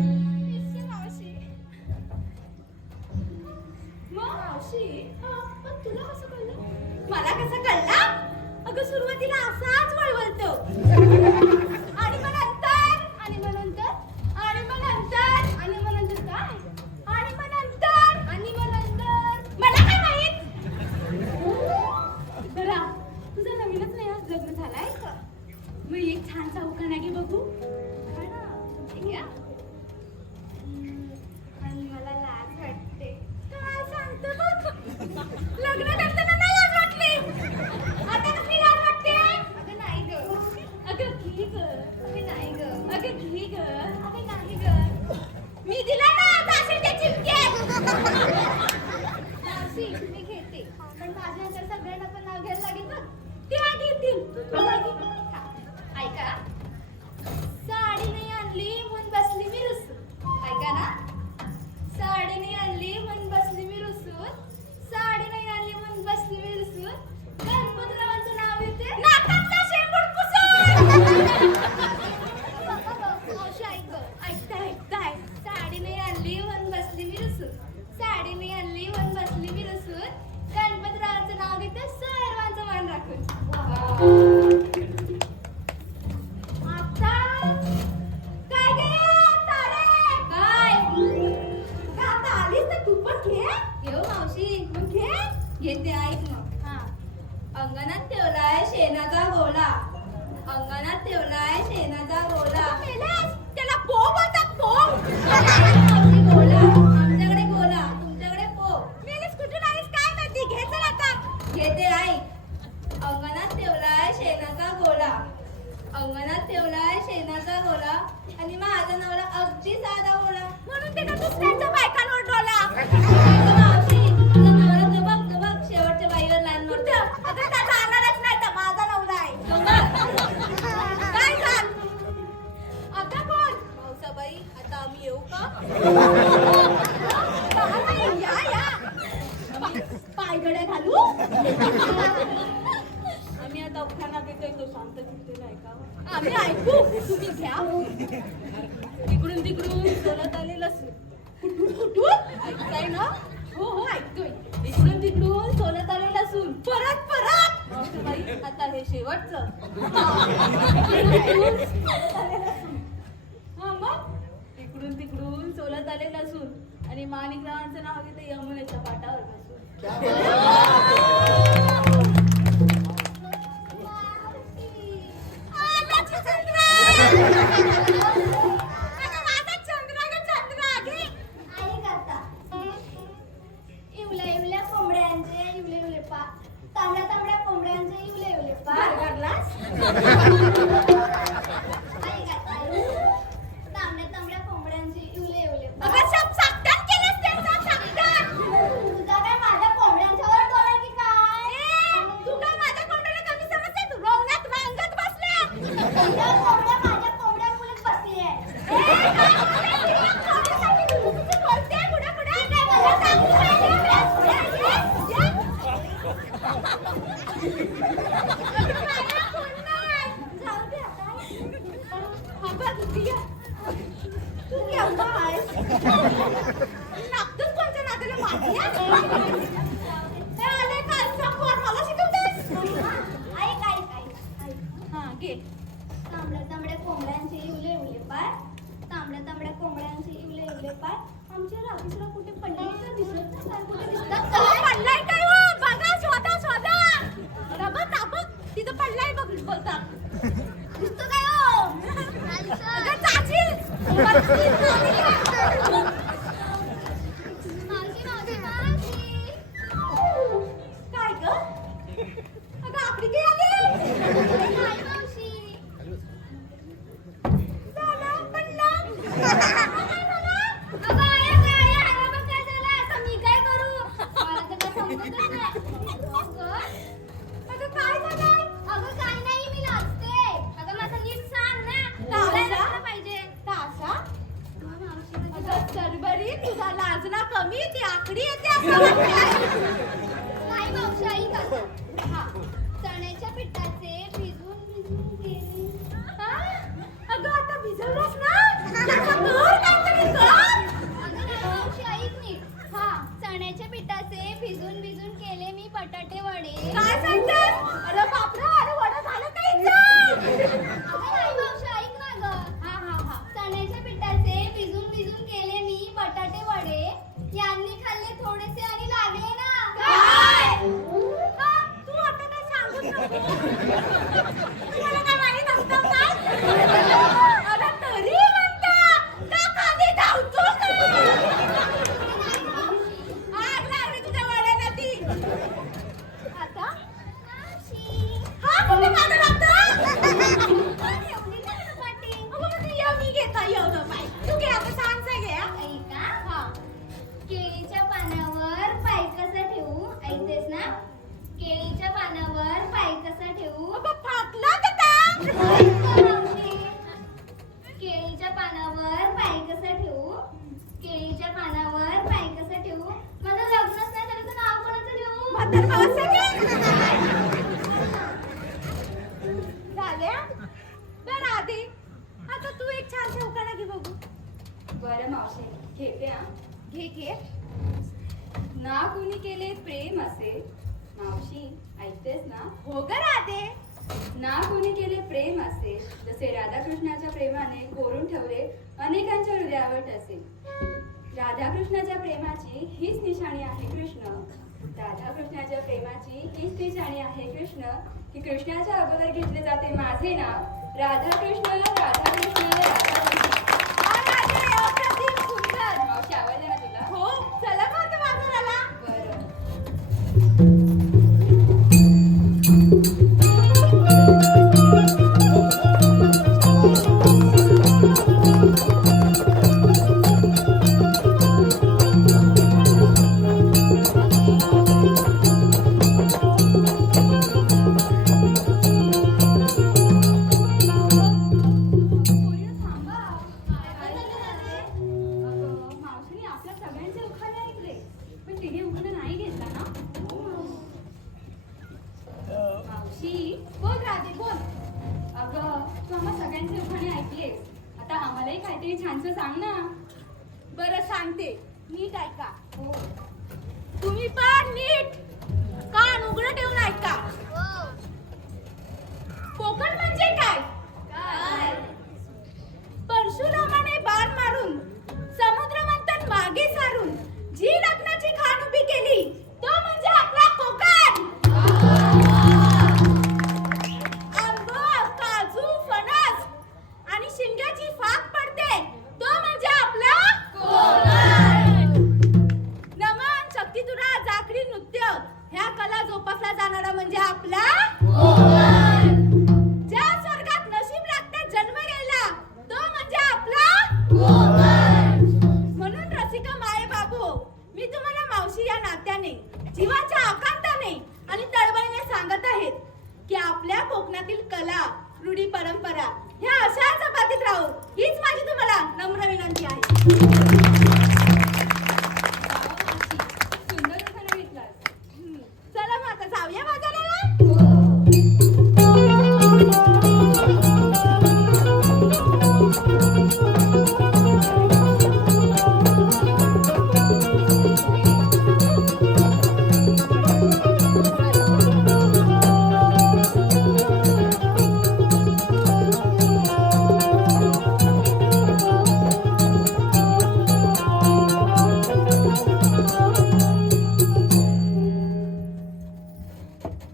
मावशी मावशी पण तुला कसं कळलं मला कसं कळलं अगं सुरुवातीला असाच वळवळतो आणि मग नंतर आणि मग नंतर आणि मग नंतर आणि मग नंतर काय आणि मग नंतर आणि मग नंतर मला काय माहित बरा तुझं नवीनच नाही आज लग्न झालंय का मग एक छानसा उखाणा घे बघू काय ना ठीक आहे आणि मला लाज वाटते काय सांगतो बघ लग्न करताना नाही लाज वाटली आता कसली लाज वाटते अगं नाही ग अगं घे ग अगं नाही ग अगं घे ग अगं नाही ग मी दिला ना काशीच्या चिमके मावशी मी घेते पण माझ्यानंतर सगळ्यांना पण नाव घ्यायला लागेल बघ त्या घेतील तू हा, ऐका साडी नाही आणली म्हणून बसली मी रुसून ऐका ना साडी नाही आणली म्हणून बसली मी रुसून साडी नाही आणली म्हणून बसली मी रुसून गणपतरावांचं नाव येते नाकातला शेंबूड पुसून मावशी ऐक ऐकताय ऐकताय साडी नाही आणली म्हणून बसली मी रुसून साडी नाही आणली म्हणून बसली मी रुसून गणपतरावांचं नाव घेते सर्वांचं मान राखून आता काय गे तारे काय आता आलीस तर तू पण घे घेऊ मावशी मग घे घेते ऐक मग हा अंगणात ठेवलाय शेणाचा गोला अंगणात ठेवलाय शेणाचा गोला मेलेस त्याला पो बोलतात पो मावशी गोला आमच्याकडे गोला तुमच्याकडे पो मेलेस कुठून आलीस काय माहिती घे चल आता घेते ऐक अंगणात ठेवलाय शेणाचा गोला अंगणात ठेवलाय शेणाचा गोला आणि माझा नवरा अगदी साधा गोला म्हणून त्यानं दुसऱ्यांच्या बायकांवर डोला मावशी तुझा नवरा जबक शेवटच्या बाईवर लहान मोठं कुठं अगं त्याचा आणणारच नाही तर माझा नवरा आहे काय सांग आता कोण मावसाबाई आता आम्ही येऊ का नाही, या या पायघड्या घालू आम्ही आता तवखाना घेतोय तो शांत चित्तेला ऐकावं. आम्ही ऐकू, तुम्ही घ्या. तिकडून तिकडून चलत आलेलं लसूण. कुठून कुठून ऐकताय ना? हो हो ऐकतोय. इकडून तिकडून सोलत आलेलं लसूण. परत परत मावशीबाई, आता हे शेवटचं. हा मग इकडून तिकडून सोलत आलेलं लसूण आणि माणिकरावांचं नाव घेते यमुनेच्या पाटावर बसून. इवल्या इवल्या कोंबड्यांचे इवले इवले पा तांबड्या तांबड्या कोंबड्यांचे इवले इवले पा तांबड्या तांबड्या कोंबड्यांचे इवले इवले पा तुझा काय माझ्या कोंबड्यांच्यावर डोळा की काय? तू काय माझ्या कोंबड्याला कमी समजते? तू रवणात वांगत बसल्या. तुझ्या कोंबड्या माझ्या कोंबड्या मुलीत बसली आहे. तांबड्या तांबड्या कोंबड्यांचे इवले इवले पाय तांबड्या तांबड्या कोंबड्यांचे इवले इवले पाय आमच्या राखीसला कुठे पडले तर दिसत नाही कुठे दिसतात पडलाय काय हो बघा शोधा शोधा रबत ताबक तिथं पडलाय बघ बोलतात दिसतो काय हो अगं चाची मावशी काय ग अगं आपली काय आली काय मावशी तुझा लाजना कमी ती आकडी येते नाही मावशी आई का चण्याच्या पिठाचे भिजवून भिजवून गेले अगं आता भिजवलंस ना अगं नाही मावशी ऐक नीट चण्याच्या पिठाचे भिजून भिजून केले मी बटाटे वडे काय सांगतेस अरे बापरे अरे वडा झालं काय अगं नाही मावशी ऐक ना ग चण्याच्या पिठाचे भिजून भिजून केले मी बटाटे वडे यांनी खाल्ले थोडेसे आणि लागले ना काय तू आता काय सांगत मला काय माहित नसतं काय अरे तरी म्हणता का खाली धावतो आग लागली तुझ्या वड्याला ती आता कुठे माझं लागतं मी घेता येऊ पाय तू घे आता सांगते घे ऐका केळीच्या पानावर पाय कसा ठेवू ऐकतेस ना केळीच्या पानावर पाय कसा ठेवू फाटला केळीच्या पानावर पाय कसा ठेवू केळीच्या पानावर पाय कसा ठेवू माझं लग्नच नाही झालं तर नाव कोणाचं ठेवू झाल्या तर आधी आता तू एक छान शेवकाना घे बघू बरं मावशी घेते हा घे ना कुणी केले प्रेम असे मावशी ऐकतेस ना हो ग राधे ना कुणी केले प्रेम असे जसे राधाकृष्णाच्या प्रेमाने कोरून ठेवले अनेकांच्या हृदयावर ठसे राधाकृष्णाच्या प्रेमाची हीच निशाणी आहे कृष्ण राधाकृष्णाच्या प्रेमाची हीच निशाणी आहे कृष्ण की कृष्णाच्या अगोदर घेतले जाते माझे नाव राधाकृष्ण राधाकृष्ण राधाकृष्ण सुंदर मावशी आवडले ना तुला हो चला का आता बाजाराला बरं थांबा राधे बोल. अगं तू आम्हा सगळ्यांचे उखाणे ऐकलेस, आता आम्हालाही काहीतरी छानसं सांग ना. बरं सांगते, नीट ऐका. हो. तुम्ही पण नीट कान उघडं ठेवून ऐका. कोकण म्हणजे काय? परशुरामाने बाण मारून समुद्र मंथन मागे सारून जी लग्नाची खाण उभी केली तो म्हणजे आपला कोकण. आंब, काजू, फणस आणि शिंगाची फाक पडते तो म्हणजे आपला कोकण. नमन, शक्तितुरा, जाखरी नृत्य ह्या कला जोपासला जाणारा म्हणजे आपला कोकण. ज्या स्वर्गात नशीब लागते जन्म घ्यायला तो म्हणजे आपला कोकण. म्हणून रसिका माये बाबू, मी तुम्हाला मावशी या नात्याने जीवाच्या आकांताने आणि तळमळीने सांगत आहेत की आपल्या कोकणातील कला, रूढी, परंपरा ह्या अशाच जपातीत राहू हीच माझी तुम्हाला नम्र विनंती आहे. सुंदर उखाणा घेतलास. चला मग आता जाऊया बाजाराला.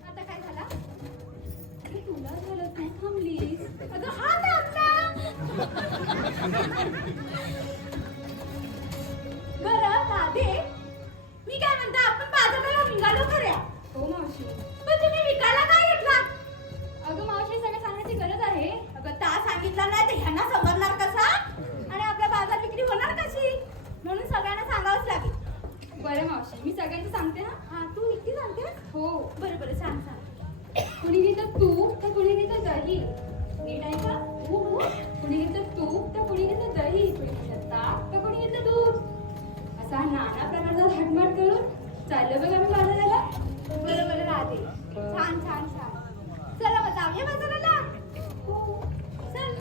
आता काय झालं? अरे तुला झालं नाही थांबलीस. अगं हा थांबला. बरं राधे, मी काय म्हणते आपण बाजाराला निघालो खऱ्या, हो मावशी. पण तुम्ही विकायला काय घेतला? अगं मावशी सगळं सांगण्याची गरज आहे. अगं ता सांगितलं नाही तर ह्यांना समजणार कसा आणि आपला बाजार विक्री होणार कशी, म्हणून सगळ्यांना सांगावंच लागेल. बरं मावशी, मी सगळ्यांचं सांगते ना. हा तू एकटी सांगतेस? हो. बरं बरं सांग सांग. कुणी घेतं तूप तर कुणी घेतं दही. नीट आहे का? कुणी घेतं तूप तर कुणी घेतं दही. कुणी घेतं ताक तर कुणी घेतं दूध. असा नाना प्रकारचा थाटमाट करून चाललो बघ आम्ही बाजाराला. बरं बरं राधे, छान छान छान. चला मग जाऊया बाजाराला. हो चल.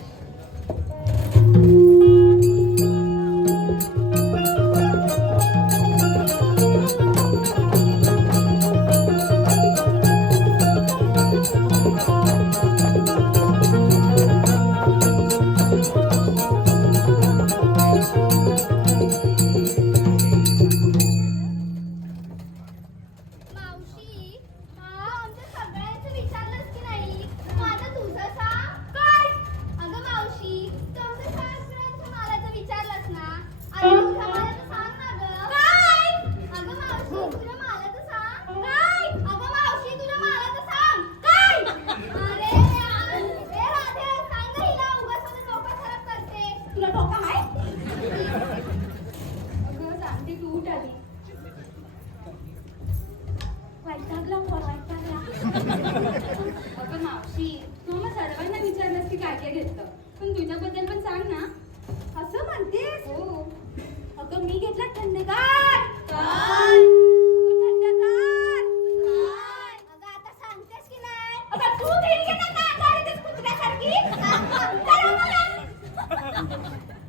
मावशी, आमच्या सगळ्यांचं विचारलंस की नाही? माझं तुझं सांग. काय? अगं मावशी, तू आमच्या सगळ्यांचं मालाचं विचारलंस ना? आणि तुझ्या मालाचं सांग ना गं. काय? अगं मावशी, तुझ्या मालाचं सांग. काय? अगं मावशी, तुझ्या मालाचं सांग. काय? अरे ए राधे, सांग गं हिला, उगाच माझं डोकं खराब करते. तुला डोका आहे? अगं सांगते तू उठ आधी. वैतागला पोर, वैतागला. अगं मावशी, तू आम्हा सर्वांना विचारलंस की काय काय घेतलं, पण तुझ्याबद्दल पण सांग ना. असं म्हणतेस? हो. अगं मी घेतला थंडगार. काय? थंडगार. अगं आता सांगतेस की नाही? अगं तू घेऊन गेला का गाडीतच कुत्र्यासारखी? चला मला.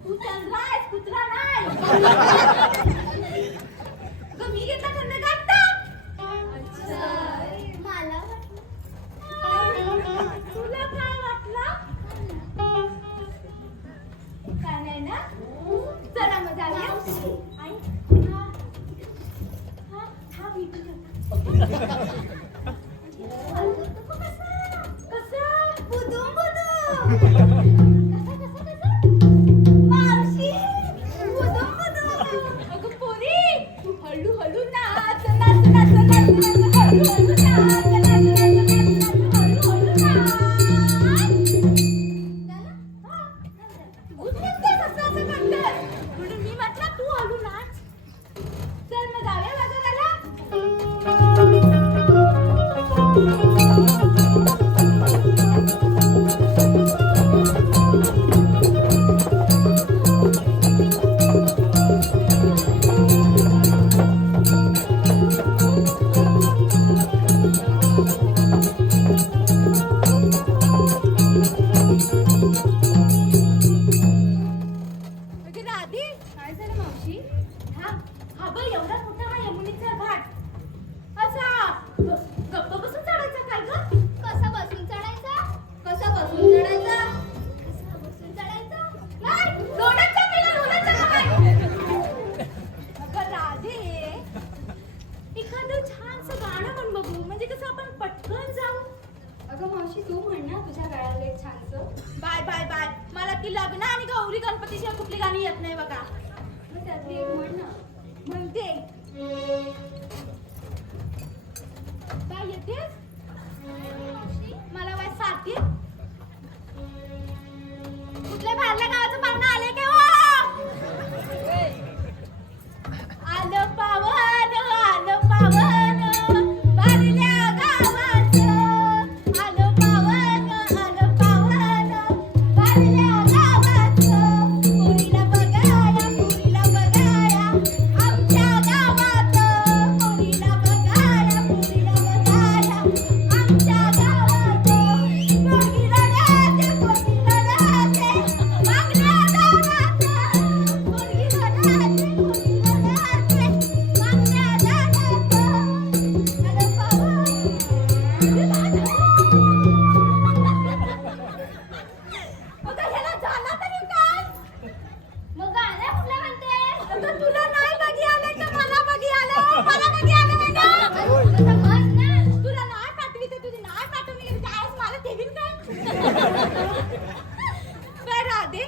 तू चंद्रा आहेस, कुत्रा नाही. अगं मी घेतला थंडगार ताक. मला तुला काय वाटलं? काय नाही ना? चला मग जाऊया. आई, हा भेटू कसं? बुदुम बुदुम. मावशी, बुदुम बुदुम. अगं पोरी, तू हळू हळू नाच नाच नाच नाच नाच हळू हळू नाच नाच नाच नाच हळू हळू नाच. तूच म्हणतेस असं असं म्हणतेस. म्हणून मी म्हटलं तू हळू नाच. चल मग जाऊया बाजाराला. की लग्न आणि गौरी गणपतीशिवाय कुठली गाणी येत नाही बघा. मग त्यातली एक म्हण ना. म्हणते काय येते मला वय 7 आहे. कुठल्या बाहेरल्या गावाचं पाहुणं आले का हो? आलं पावन बारल्या गावाचं. आलं पावन बारल्या गावाचं. पुरीला बघाया आमच्या गावात. पुरीला बघाया आमच्या गावात. पोरगी रडाते मागण्या दारात. पोरगी रडाते मागण्या दारात. आलं पावन. अगं ह्याला झाला तरी काय? मग गाण्या कुठल्या म्हणते? अगं तुला नाही बघी आलं तर मला बघी आलं. मला बघी आलं नाही ना. तसं म्हण ना. तुला नाही पाठवी तर तुझी नाही पाठवली गेली तर आज मला ठेवीन काय? काय राधे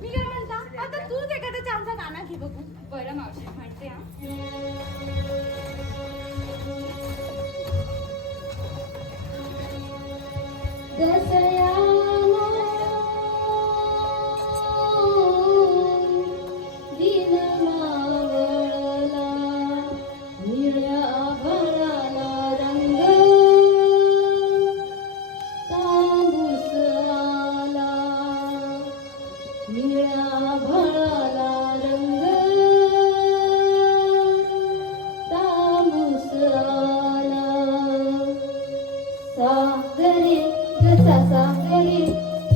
मी काय म्हणता आता तूच एखादं छानसा गाणं घे बघू. बरं मावशी म्हणते हा. दिन मावळला निळ्या आभाळाला रंग. तांबूस आला निळ्या आभाळाला रंग. तांबूस आला सागरे जसा सागरे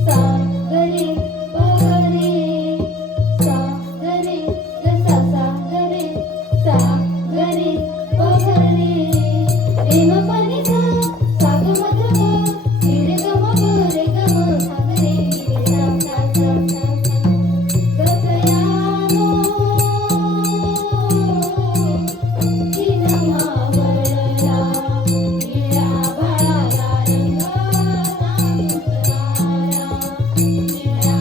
सागरे पगरे. सागरे जसा सागरे सागरे पगरे. प्रेम पनिध साग मधव रे गम रे गम सागरे सा सा सा सा. गसयानो दिन मावळला निळ्या आभाळाला रंग. तांबूस आला निळ्या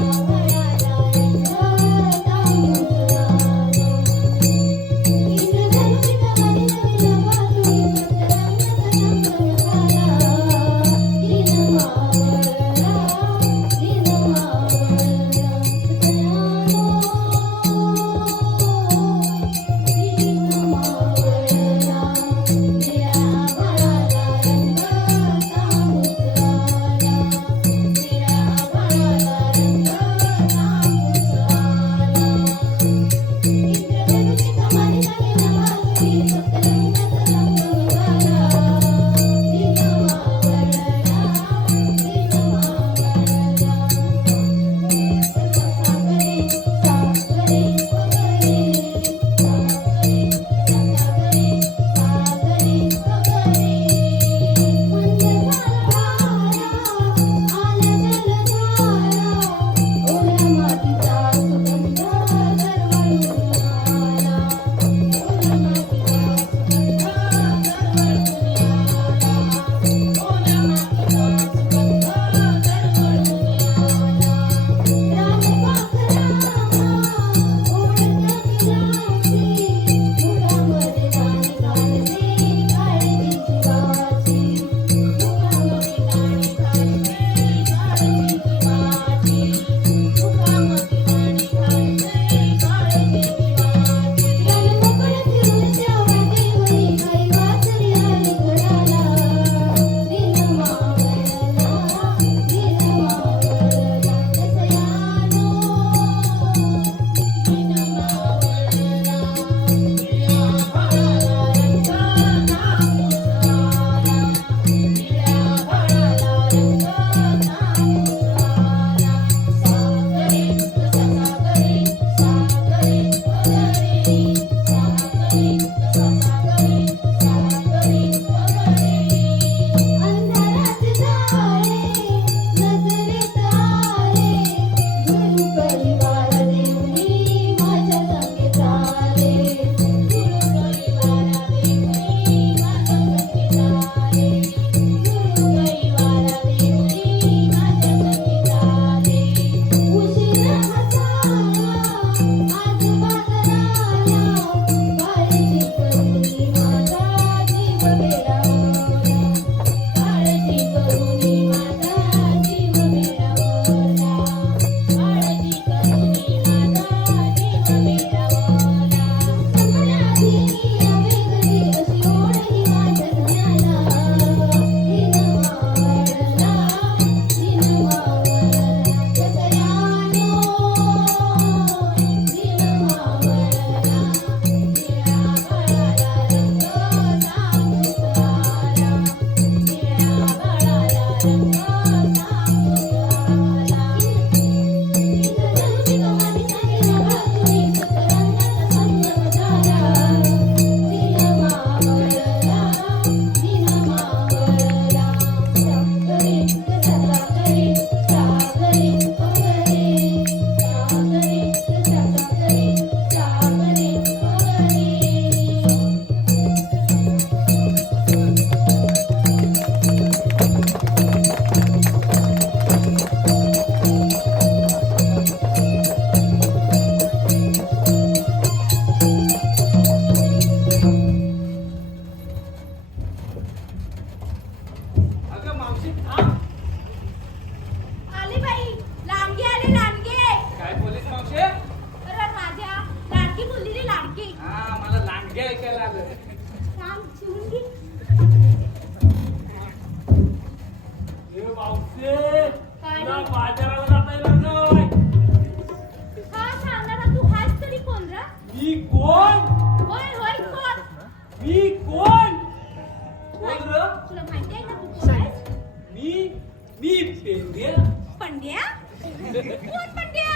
कोण पट्ट्या?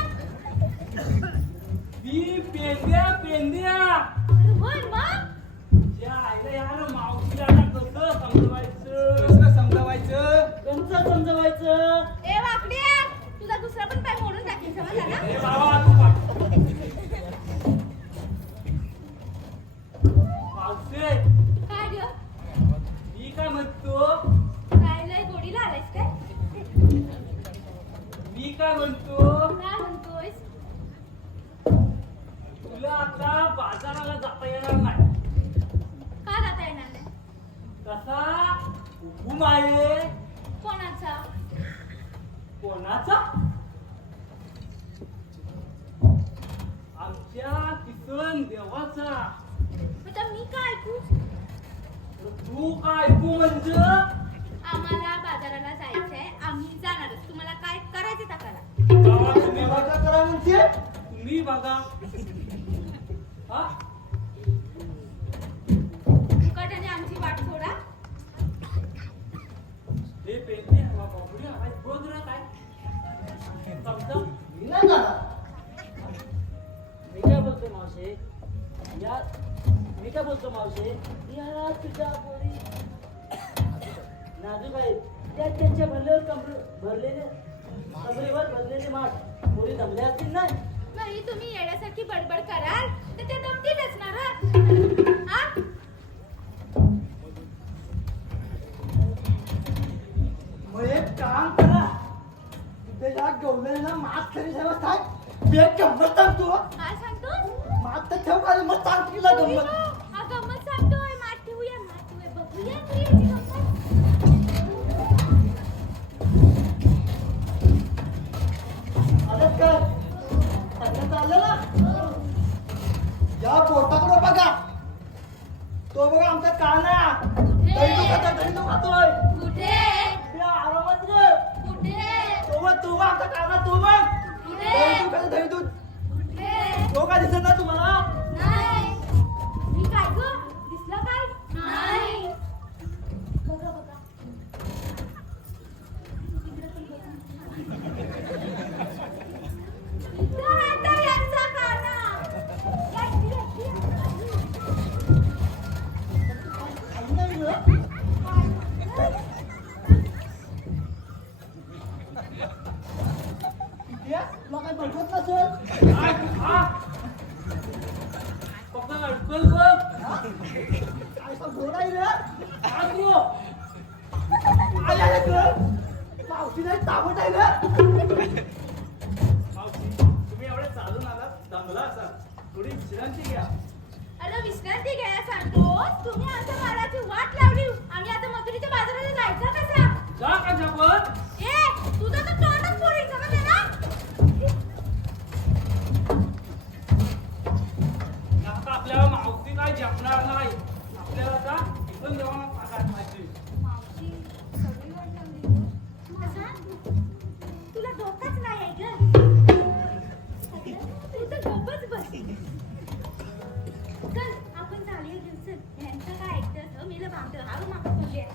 मी पेंद्या अरे होय मग? त्या आईला यार मावशीला आता कसं समजवायचं कसं समजावायचं? कसं समजवायचं ए वाकड्या, तुझा दुसरा पण पाय मोडून टाकेल समजला ना? ए बाबा तू मावशी काय ग? मी काय म्हणतो काय लय गोडीला आलायस काय? मी काय म्हणतो काय म्हणतोयस? तुला आता बाजाराला जाता येणार नाही का जाता येणार नाही? कसा हुकूम आहे कोणाचा? कोणाचा आमच्या किसन देवाचा आता मी काय ऐकू? तू काय ऐकू म्हणजे आम्हाला बाजाराला जायचंय, आम्ही जाणारच. तुम्हाला काय करायचं त्या करा. बाबा, तुम्ही बघा करा म्हणते तुम्ही बघा हा फुकट आमची वाट सोडा. हे पेंडे हवा बाबुडी हवा बघ रे काय समजा मी नाही जाणार. मी काय बोलतो मावशे या मी काय बोलतो मावशे या तुझ्या पोरी नाजूक आहे त्या त्यांच्या भरलेले कमरेवर भरलेले माठ पोरी दमले असतील ना नाही तुम्ही येण्यासारखी बडबड कराल तर ते दमतीलच ना रे. हा? मग एक काम करा, तुझ्या गवलेला मात खरी सेवा सांग. मी एक गंमत सांगतो. काय सांगतोस? मात तर ठेव का मग सांग तुला गंमत. हा गंमत सांगतोय. माठ ठेवूया, बघूया तू याची गंमत. आलं काय सगळं चाललं ना. या पोटाकडे बघा, तो बघा आमचा काना दही खातोय. कुठे? ते आरामात रे. कुठे? तो आमचा काना तो बघ दही दूध कुठे? तो का दिसत ना तुम्हाला. नाही. मी काय ग? दिसलं काय? नाही. बघा बघा. इथं आता यांचा काना. काही नाही रे. किती आहे? तुला काय बघत नसेल. फक्त अडकल बघ काय घोड आहे रे. काय तू काय आहे रे. मावशी नाही ताबत आहे रे. मावशी तुम्ही एवढे चालून आलात दमला असाल थोडी विश्रांती घ्या. अरे विश्रांती घ्यायला सांगतोस? तुम्ही आमच्या मालाची वाट लावली आणि आता मथुरीच्या बाजाराला जायचं कसा? जा का जपत ए, तुझं तर तोंडच फोडील समजलं ना? आता आपल्याला मावशी काय जपणार नाही आपल्याला आता इथून देवाना पाकात पाहिजे मावशी, सगळी वाट लावली गं. कसा? तुला डोकाच नाही आहे ग. तू तर गप्पच बस. चल, आपण चालूया घेऊ. चल, यांचं काय ऐकतं मेलं बांधतं. हा मागं बोलूया.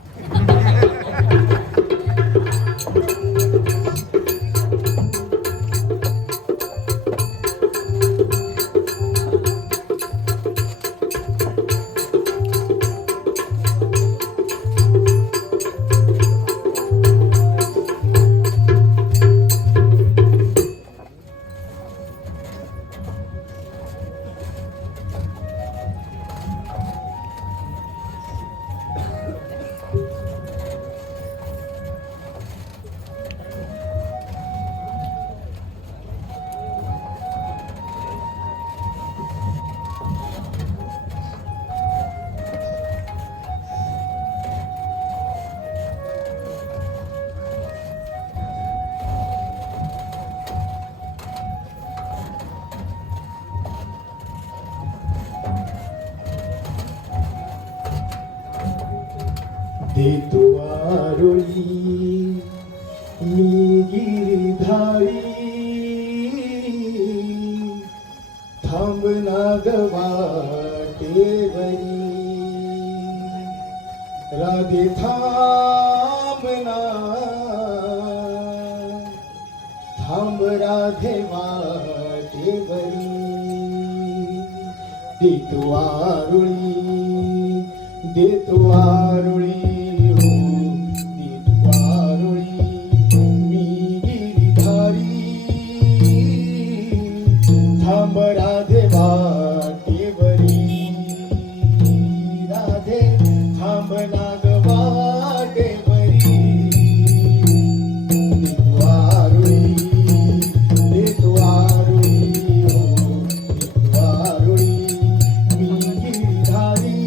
देतो आरोळी मी गिरधारी थांबना गवाटेवरी राधे थांबना थांब राधे वाटेवरी देतो आरुळी देतो आरुळी हो देतो आरुळी मी गिरिधारी थांब राधे वाटेवरी राधे थांब नाग वाटेवरी देतो आरुळी देतो आरुळी हो देतो आरुळी मी गिरिधारी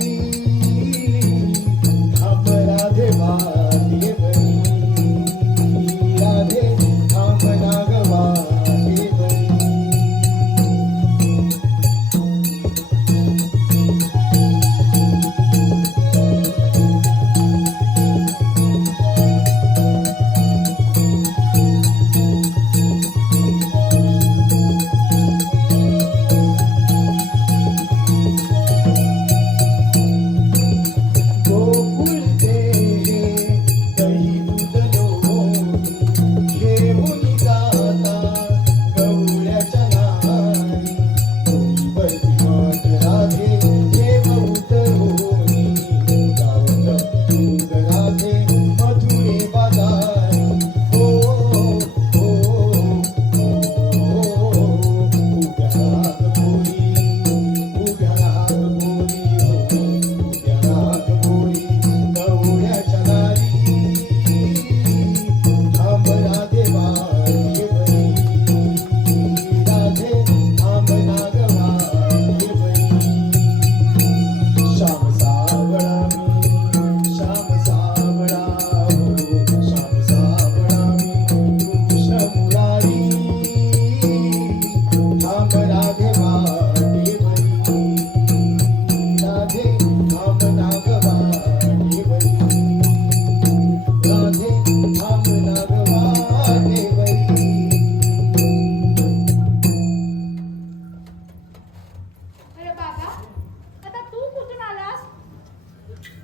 थांब राधे वाटेवरी राधे थांब नाग वाटेवरी गोकुळचे दही दूध लोणी घेऊन जाता गवळ्याच्या नारी गोळीवरती मठ राधे ठेव उतरवूनी गावत दूध राधे मथुरे बाजारी हो हो उभ्या नागपुरी उभ्या नागपुरी हो उभ्या नागपुरी गवळ्याच्या नारी थांब राधे वाटेवरी राधे थांब नाग वाटेवरी श्याम सावळा मी श्याम सावळा हो श्याम सावळा मी कृष्ण मुरारी थांब राधे वाटेवरी राधे थांब नाग वाटेवरी राधे थांब नाग वाटेवरी अरे बाबा आता तू कुठून आलास?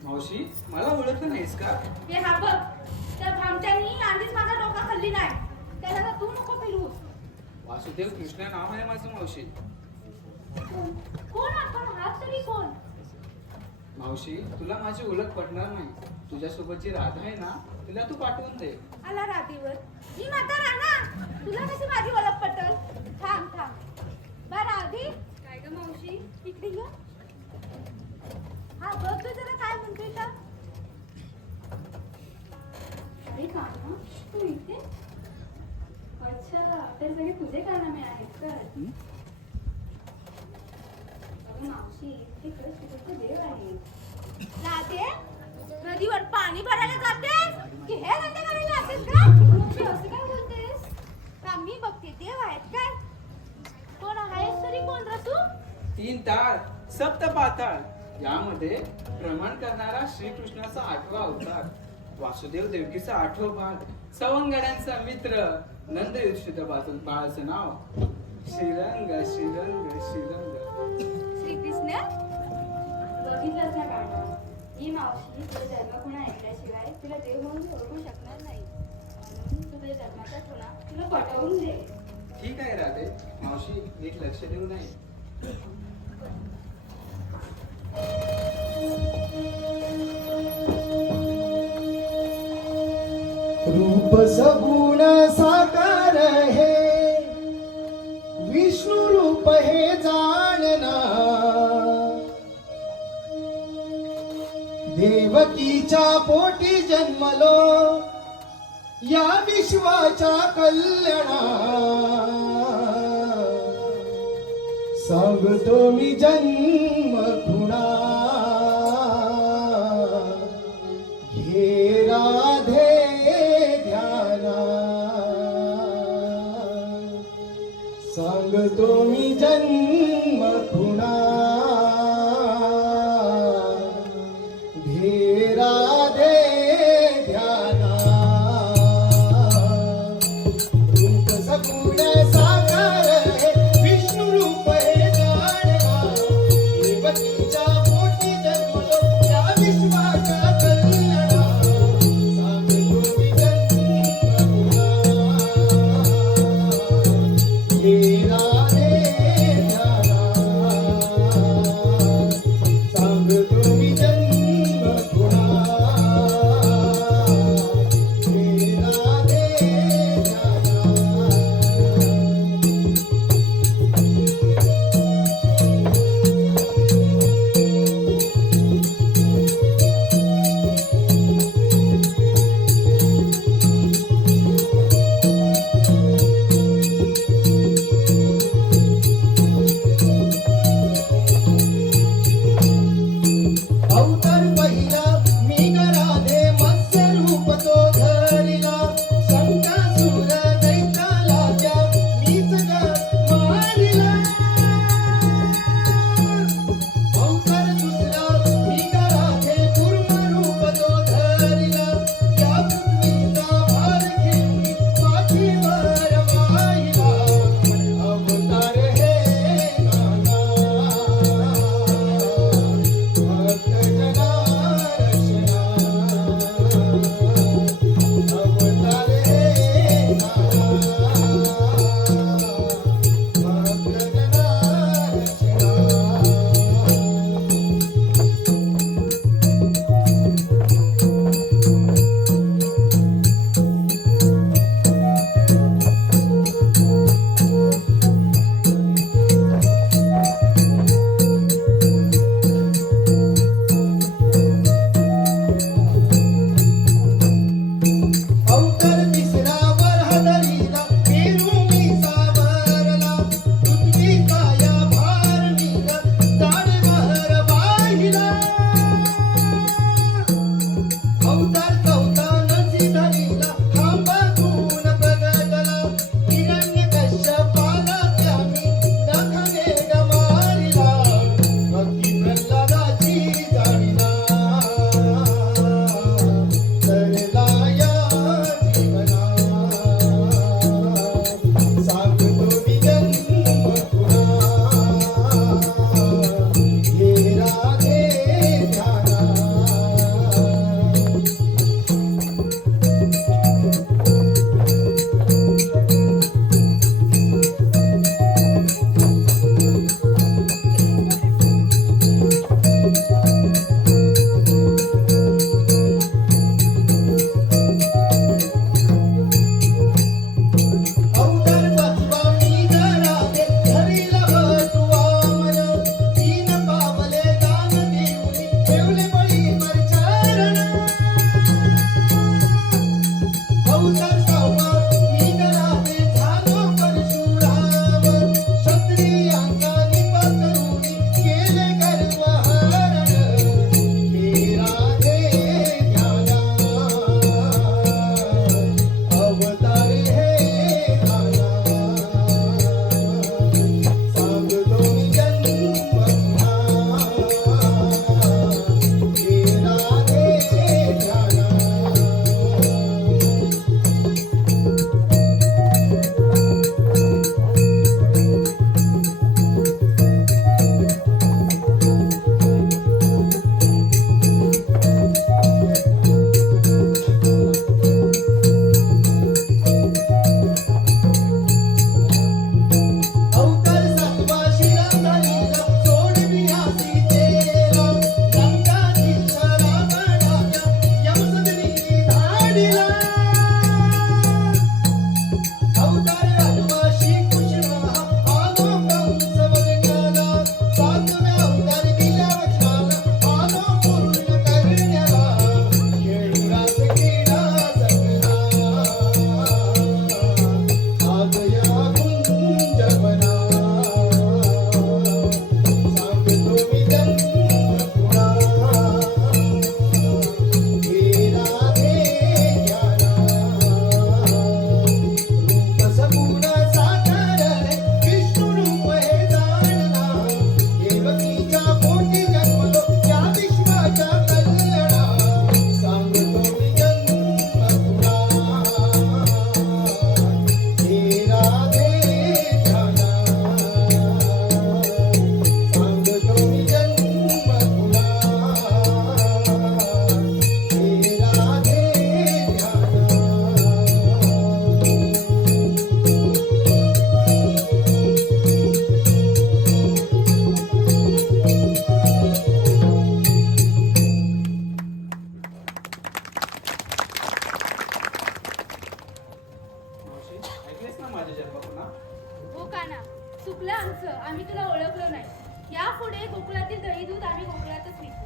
मावशी मला ओळखलं नाहीस का? हे हा बघ त्या भामट्यांनी आधीच माझा डोका खाल्ली नाही त्याला आता तू नको फिरवूस. वासुदेव कृष्ण नाव आहे माझं मावशी. कोण आपण हात तरी कोण? मावशी तुला माझी ओळख पटणार नाही. तुझ्यासोबत जी राधा आहे ना तिला तू पाठवून दे. आला राधेवर मी म्हातारा ना तुला कशी माझी ओळख पटल? थांब थांब बा राधी काय ग मावशी? इकडे ये. हा बघ तू जरा काय म्हणतोय का? अरे कान्हा तू इथे अच्छा तर सगळे तुझे कारनामे आहेत तर अगं मावशी हे खरंच तुझं देव आहे. राधे नदीवर पाणी भरायला जातेस की हे धंदे करायला असेल का? तू असं काय बोलतेस? का मी बघते देव आहेत काय? कोण आहेस तरी कोण रे तू? 3 ताळ सप्त पाताळ यामध्ये भ्रमण करणारा श्रीकृष्णाचा 8वा अवतार, वासुदेव देवकीचा 8वं बाळ, सवंगड्यांचा मित्र, नंद युधिष्ठिर बाळाचं नाव श्रीरंग श्रीरंग श्रीरंग. श्रीकृष्ण बघितलंच ना कान्हा ही मावशी तुझा जन्म खुणा ऐकल्याशिवाय तुला देव म्हणून ओळखू शकणार नाही. म्हणून तू तुझ्या जन्माच्या खुणा तुला पटवून दे. ठीक आहे राधे. मावशी नीट लक्ष देऊ नाही. रूप सगुण साकार हे विष्णु रूप हे जाणना देवकीच्या पोटी जन्मलो या विश्वाच्या कल्याणा सांगतो मी जन्म खुणा घे राधे ध्याना सांगतो मी जन्म खुणा घे राधे ध्याना रूप सगुण साकार हे विष्णु रूप हे जाणवा देवकीच्या पोटी जन्मलो या विश्वाच्या कल्याणा सांगतो मी जन्म खुणा माझे जन्म पुन्हा. हो काना, चुकलं आमचं. आम्ही तुला ओळखलो नाही. यापुढे गोकुळातील दही दूध आम्ही गोकुळातच विकू.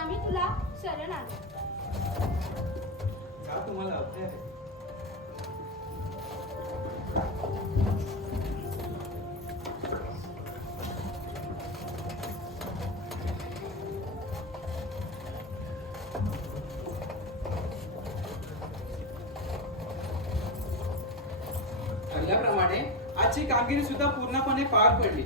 आम्ही तुला शरण आलो. का तुम्हाला अभ्यास आहे? ठरल्याप्रमाणे आजची कामगिरी सुद्धा पूर्णपणे पार पडली.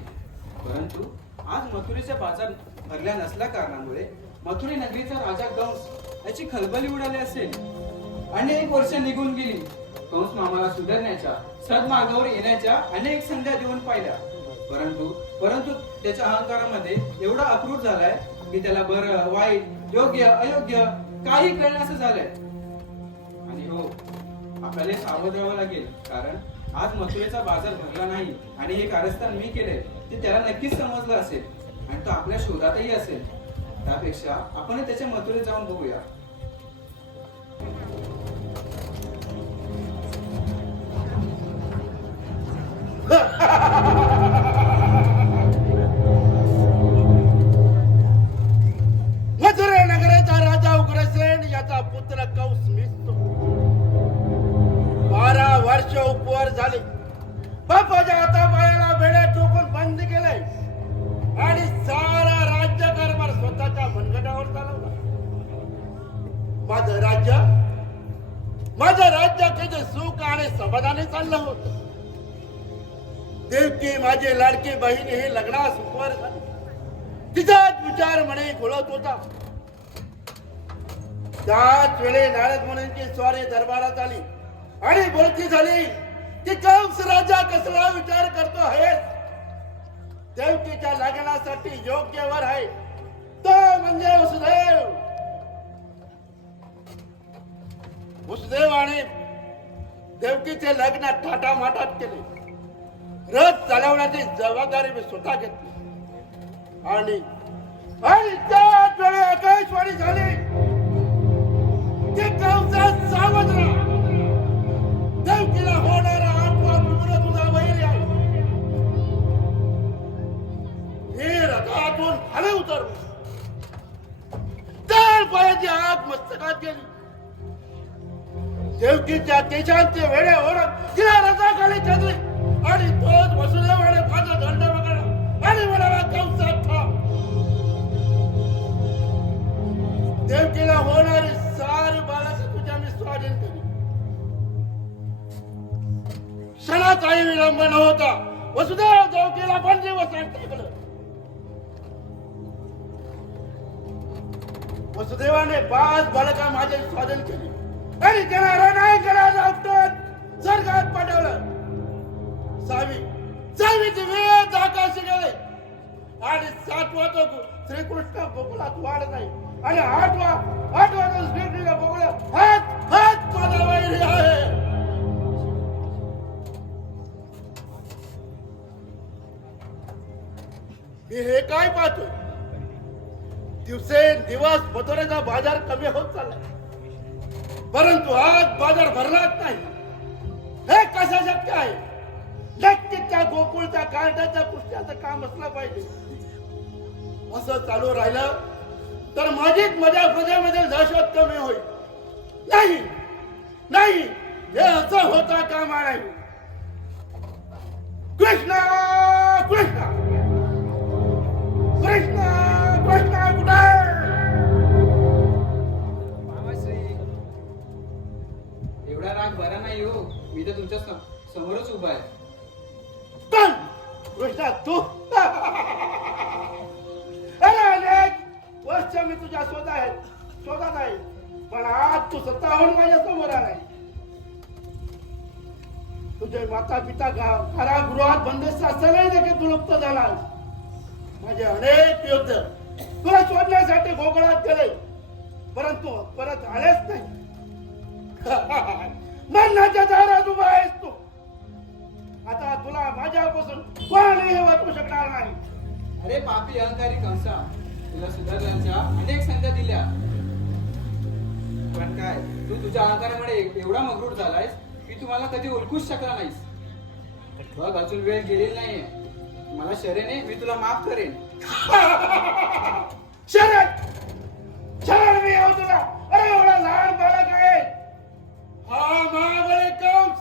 परंतु आज मथुरेचा बाजार भरल्या नसल्या कारणामुळे मथुरे नगरीचा राजा कंस याची खलबली उडाली असेल. अनेक वर्ष निघून गेली. कंस मामाला सुधारण्याच्या, सद्मार्गावर येण्याच्या अनेक संध्या देऊन पाहिल्या. परंतु त्याच्या अहंकारामध्ये एवढा अक्रूर झालाय की त्याला बरं वाईट, योग्य अयोग्य काही कळण्याचं झालंय. आणि हो, आपल्याला सावध राहावं लागेल, कारण आज मथुरेचा बाजार भरला नाही आणि हे कारस्थान मी केलंय ते त्याला नक्कीच समजलं असेल आणि तो आपल्या शोधातही असेल. त्यापेक्षा आपण त्याच्या मथुरेत जाऊन बघूया. मथुरा नगराचा राजा उग्रसेन याचा पुत्र कंस मिसतो 12 वर्ष उपवर झाले. बापाच्या हातापायाला बेड्या ठोकून बंद केलंय आणि सारा राज्यकारभार स्वतःच्या मनगटावर चालवला. माझं राज्य किती सुख आणि समाधानी चाललं होतं. देवकी माझी लाडकी बहीण ही लग्नास उपवर झाली. तिचाच विचार म्हणे घोळत होता. त्याच वेळी नारद मुनींची स्वारी दरबारात आली आणि बोलती झाली की कंस राजा कसला विचार करतो आहेस. देवकीच्या लग्नासाठी योग्य वर आहे तो म्हणजे वसुदेव. वसुदेवाने देवकीचे लग्न थाटामाटात केले. रथ चालवण्याची जबाबदारी मी स्वतः घेतली आणि त्याच वेळी आकाशवाणी झाली की कंसात सावध राहा. देवकीला होणारा 8वा पुत्र तुझा वैरी आहे. हे रथातून खाली उतरलो. तर पायाची आग मस्तकात गेली. देवकीच्या केशांचे वेळे ओढत तिला रथाखाली छातले आणि तोच वसुदेवाने माझा दंड पकडला आणि म्हणाला कंसात थांब. देवकीला होणारी सारी बाळाचं तुझ्या मी स्वाधीन केली. क्षणाचाही विलंब न होता वसुदेव देवकीला बंदी वसाहत टाकलं. वसुदेवाने 5 बालका माझे स्वाधीन केली आणि त्याला रणांगणात आपटून स्वर्गात पाठवलं. सावीचे वेद आकाशी गेले आणि 7वा तो श्रीकृष्ण गोकुळात वाढ नाही आणि 8वा तो श्रीकृष्ण गोकुळात हात माझा वैरी आहे. मी हे काय पाहतोय. दिवसेंदिवस मथुरेचा बाजार कमी होत चाललाय. परंतु आज बाजार भरलाच नाही. हे कसं शक्य आहे. नक्कीच त्या गोकुळच्या कार्टाच्या कृष्णाचं काम असलं पाहिजे. असं चालू राहिलं तर माझीच माझ्या प्रजेमध्ये दहशत कमी होईल. नाही हे असं होता कामा नाही. कृष्ण कृष्ण कृष्ण कृष्ण कुठे. एवढा राग बरा नाही हो. मी तर तुमच्या समोरच उभा आहे. पण कृष्णा तू अरे अनेक वर्ष मी तुझ्या शोधात आहे पण आज तू स्वतःहून माझ्या समोर आलाय. तुझे माता पिता कारागृहात बंदिस्त असतानाही देखील तू लुप्त झाला. माझे अनेक योद्ध तुला शोधण्यासाठी गोकुळात गेले परंतु परत आलेच नाही. मरणाच्या दारात उभा आहेस तू. आता तुला माझ्यापासून कोणीही वाचवू शकणार नाही. अरे पापी अहंकारी कंसा, तुला सुधारण्याच्या अनेक संध्या दिल्या पण काय तू तुझ्या अहंकारामुळे एवढा मगरूर झालायस की तुम्हाला कधी ओळखूच शकला नाहीस. बघ अजून वेळ गेलेली नाहीये. मला शरेने मी तुला माफ करेन. शरण मी येऊ तुला. अरे एवढा लहान बालक आहे. हा महाबळी कंस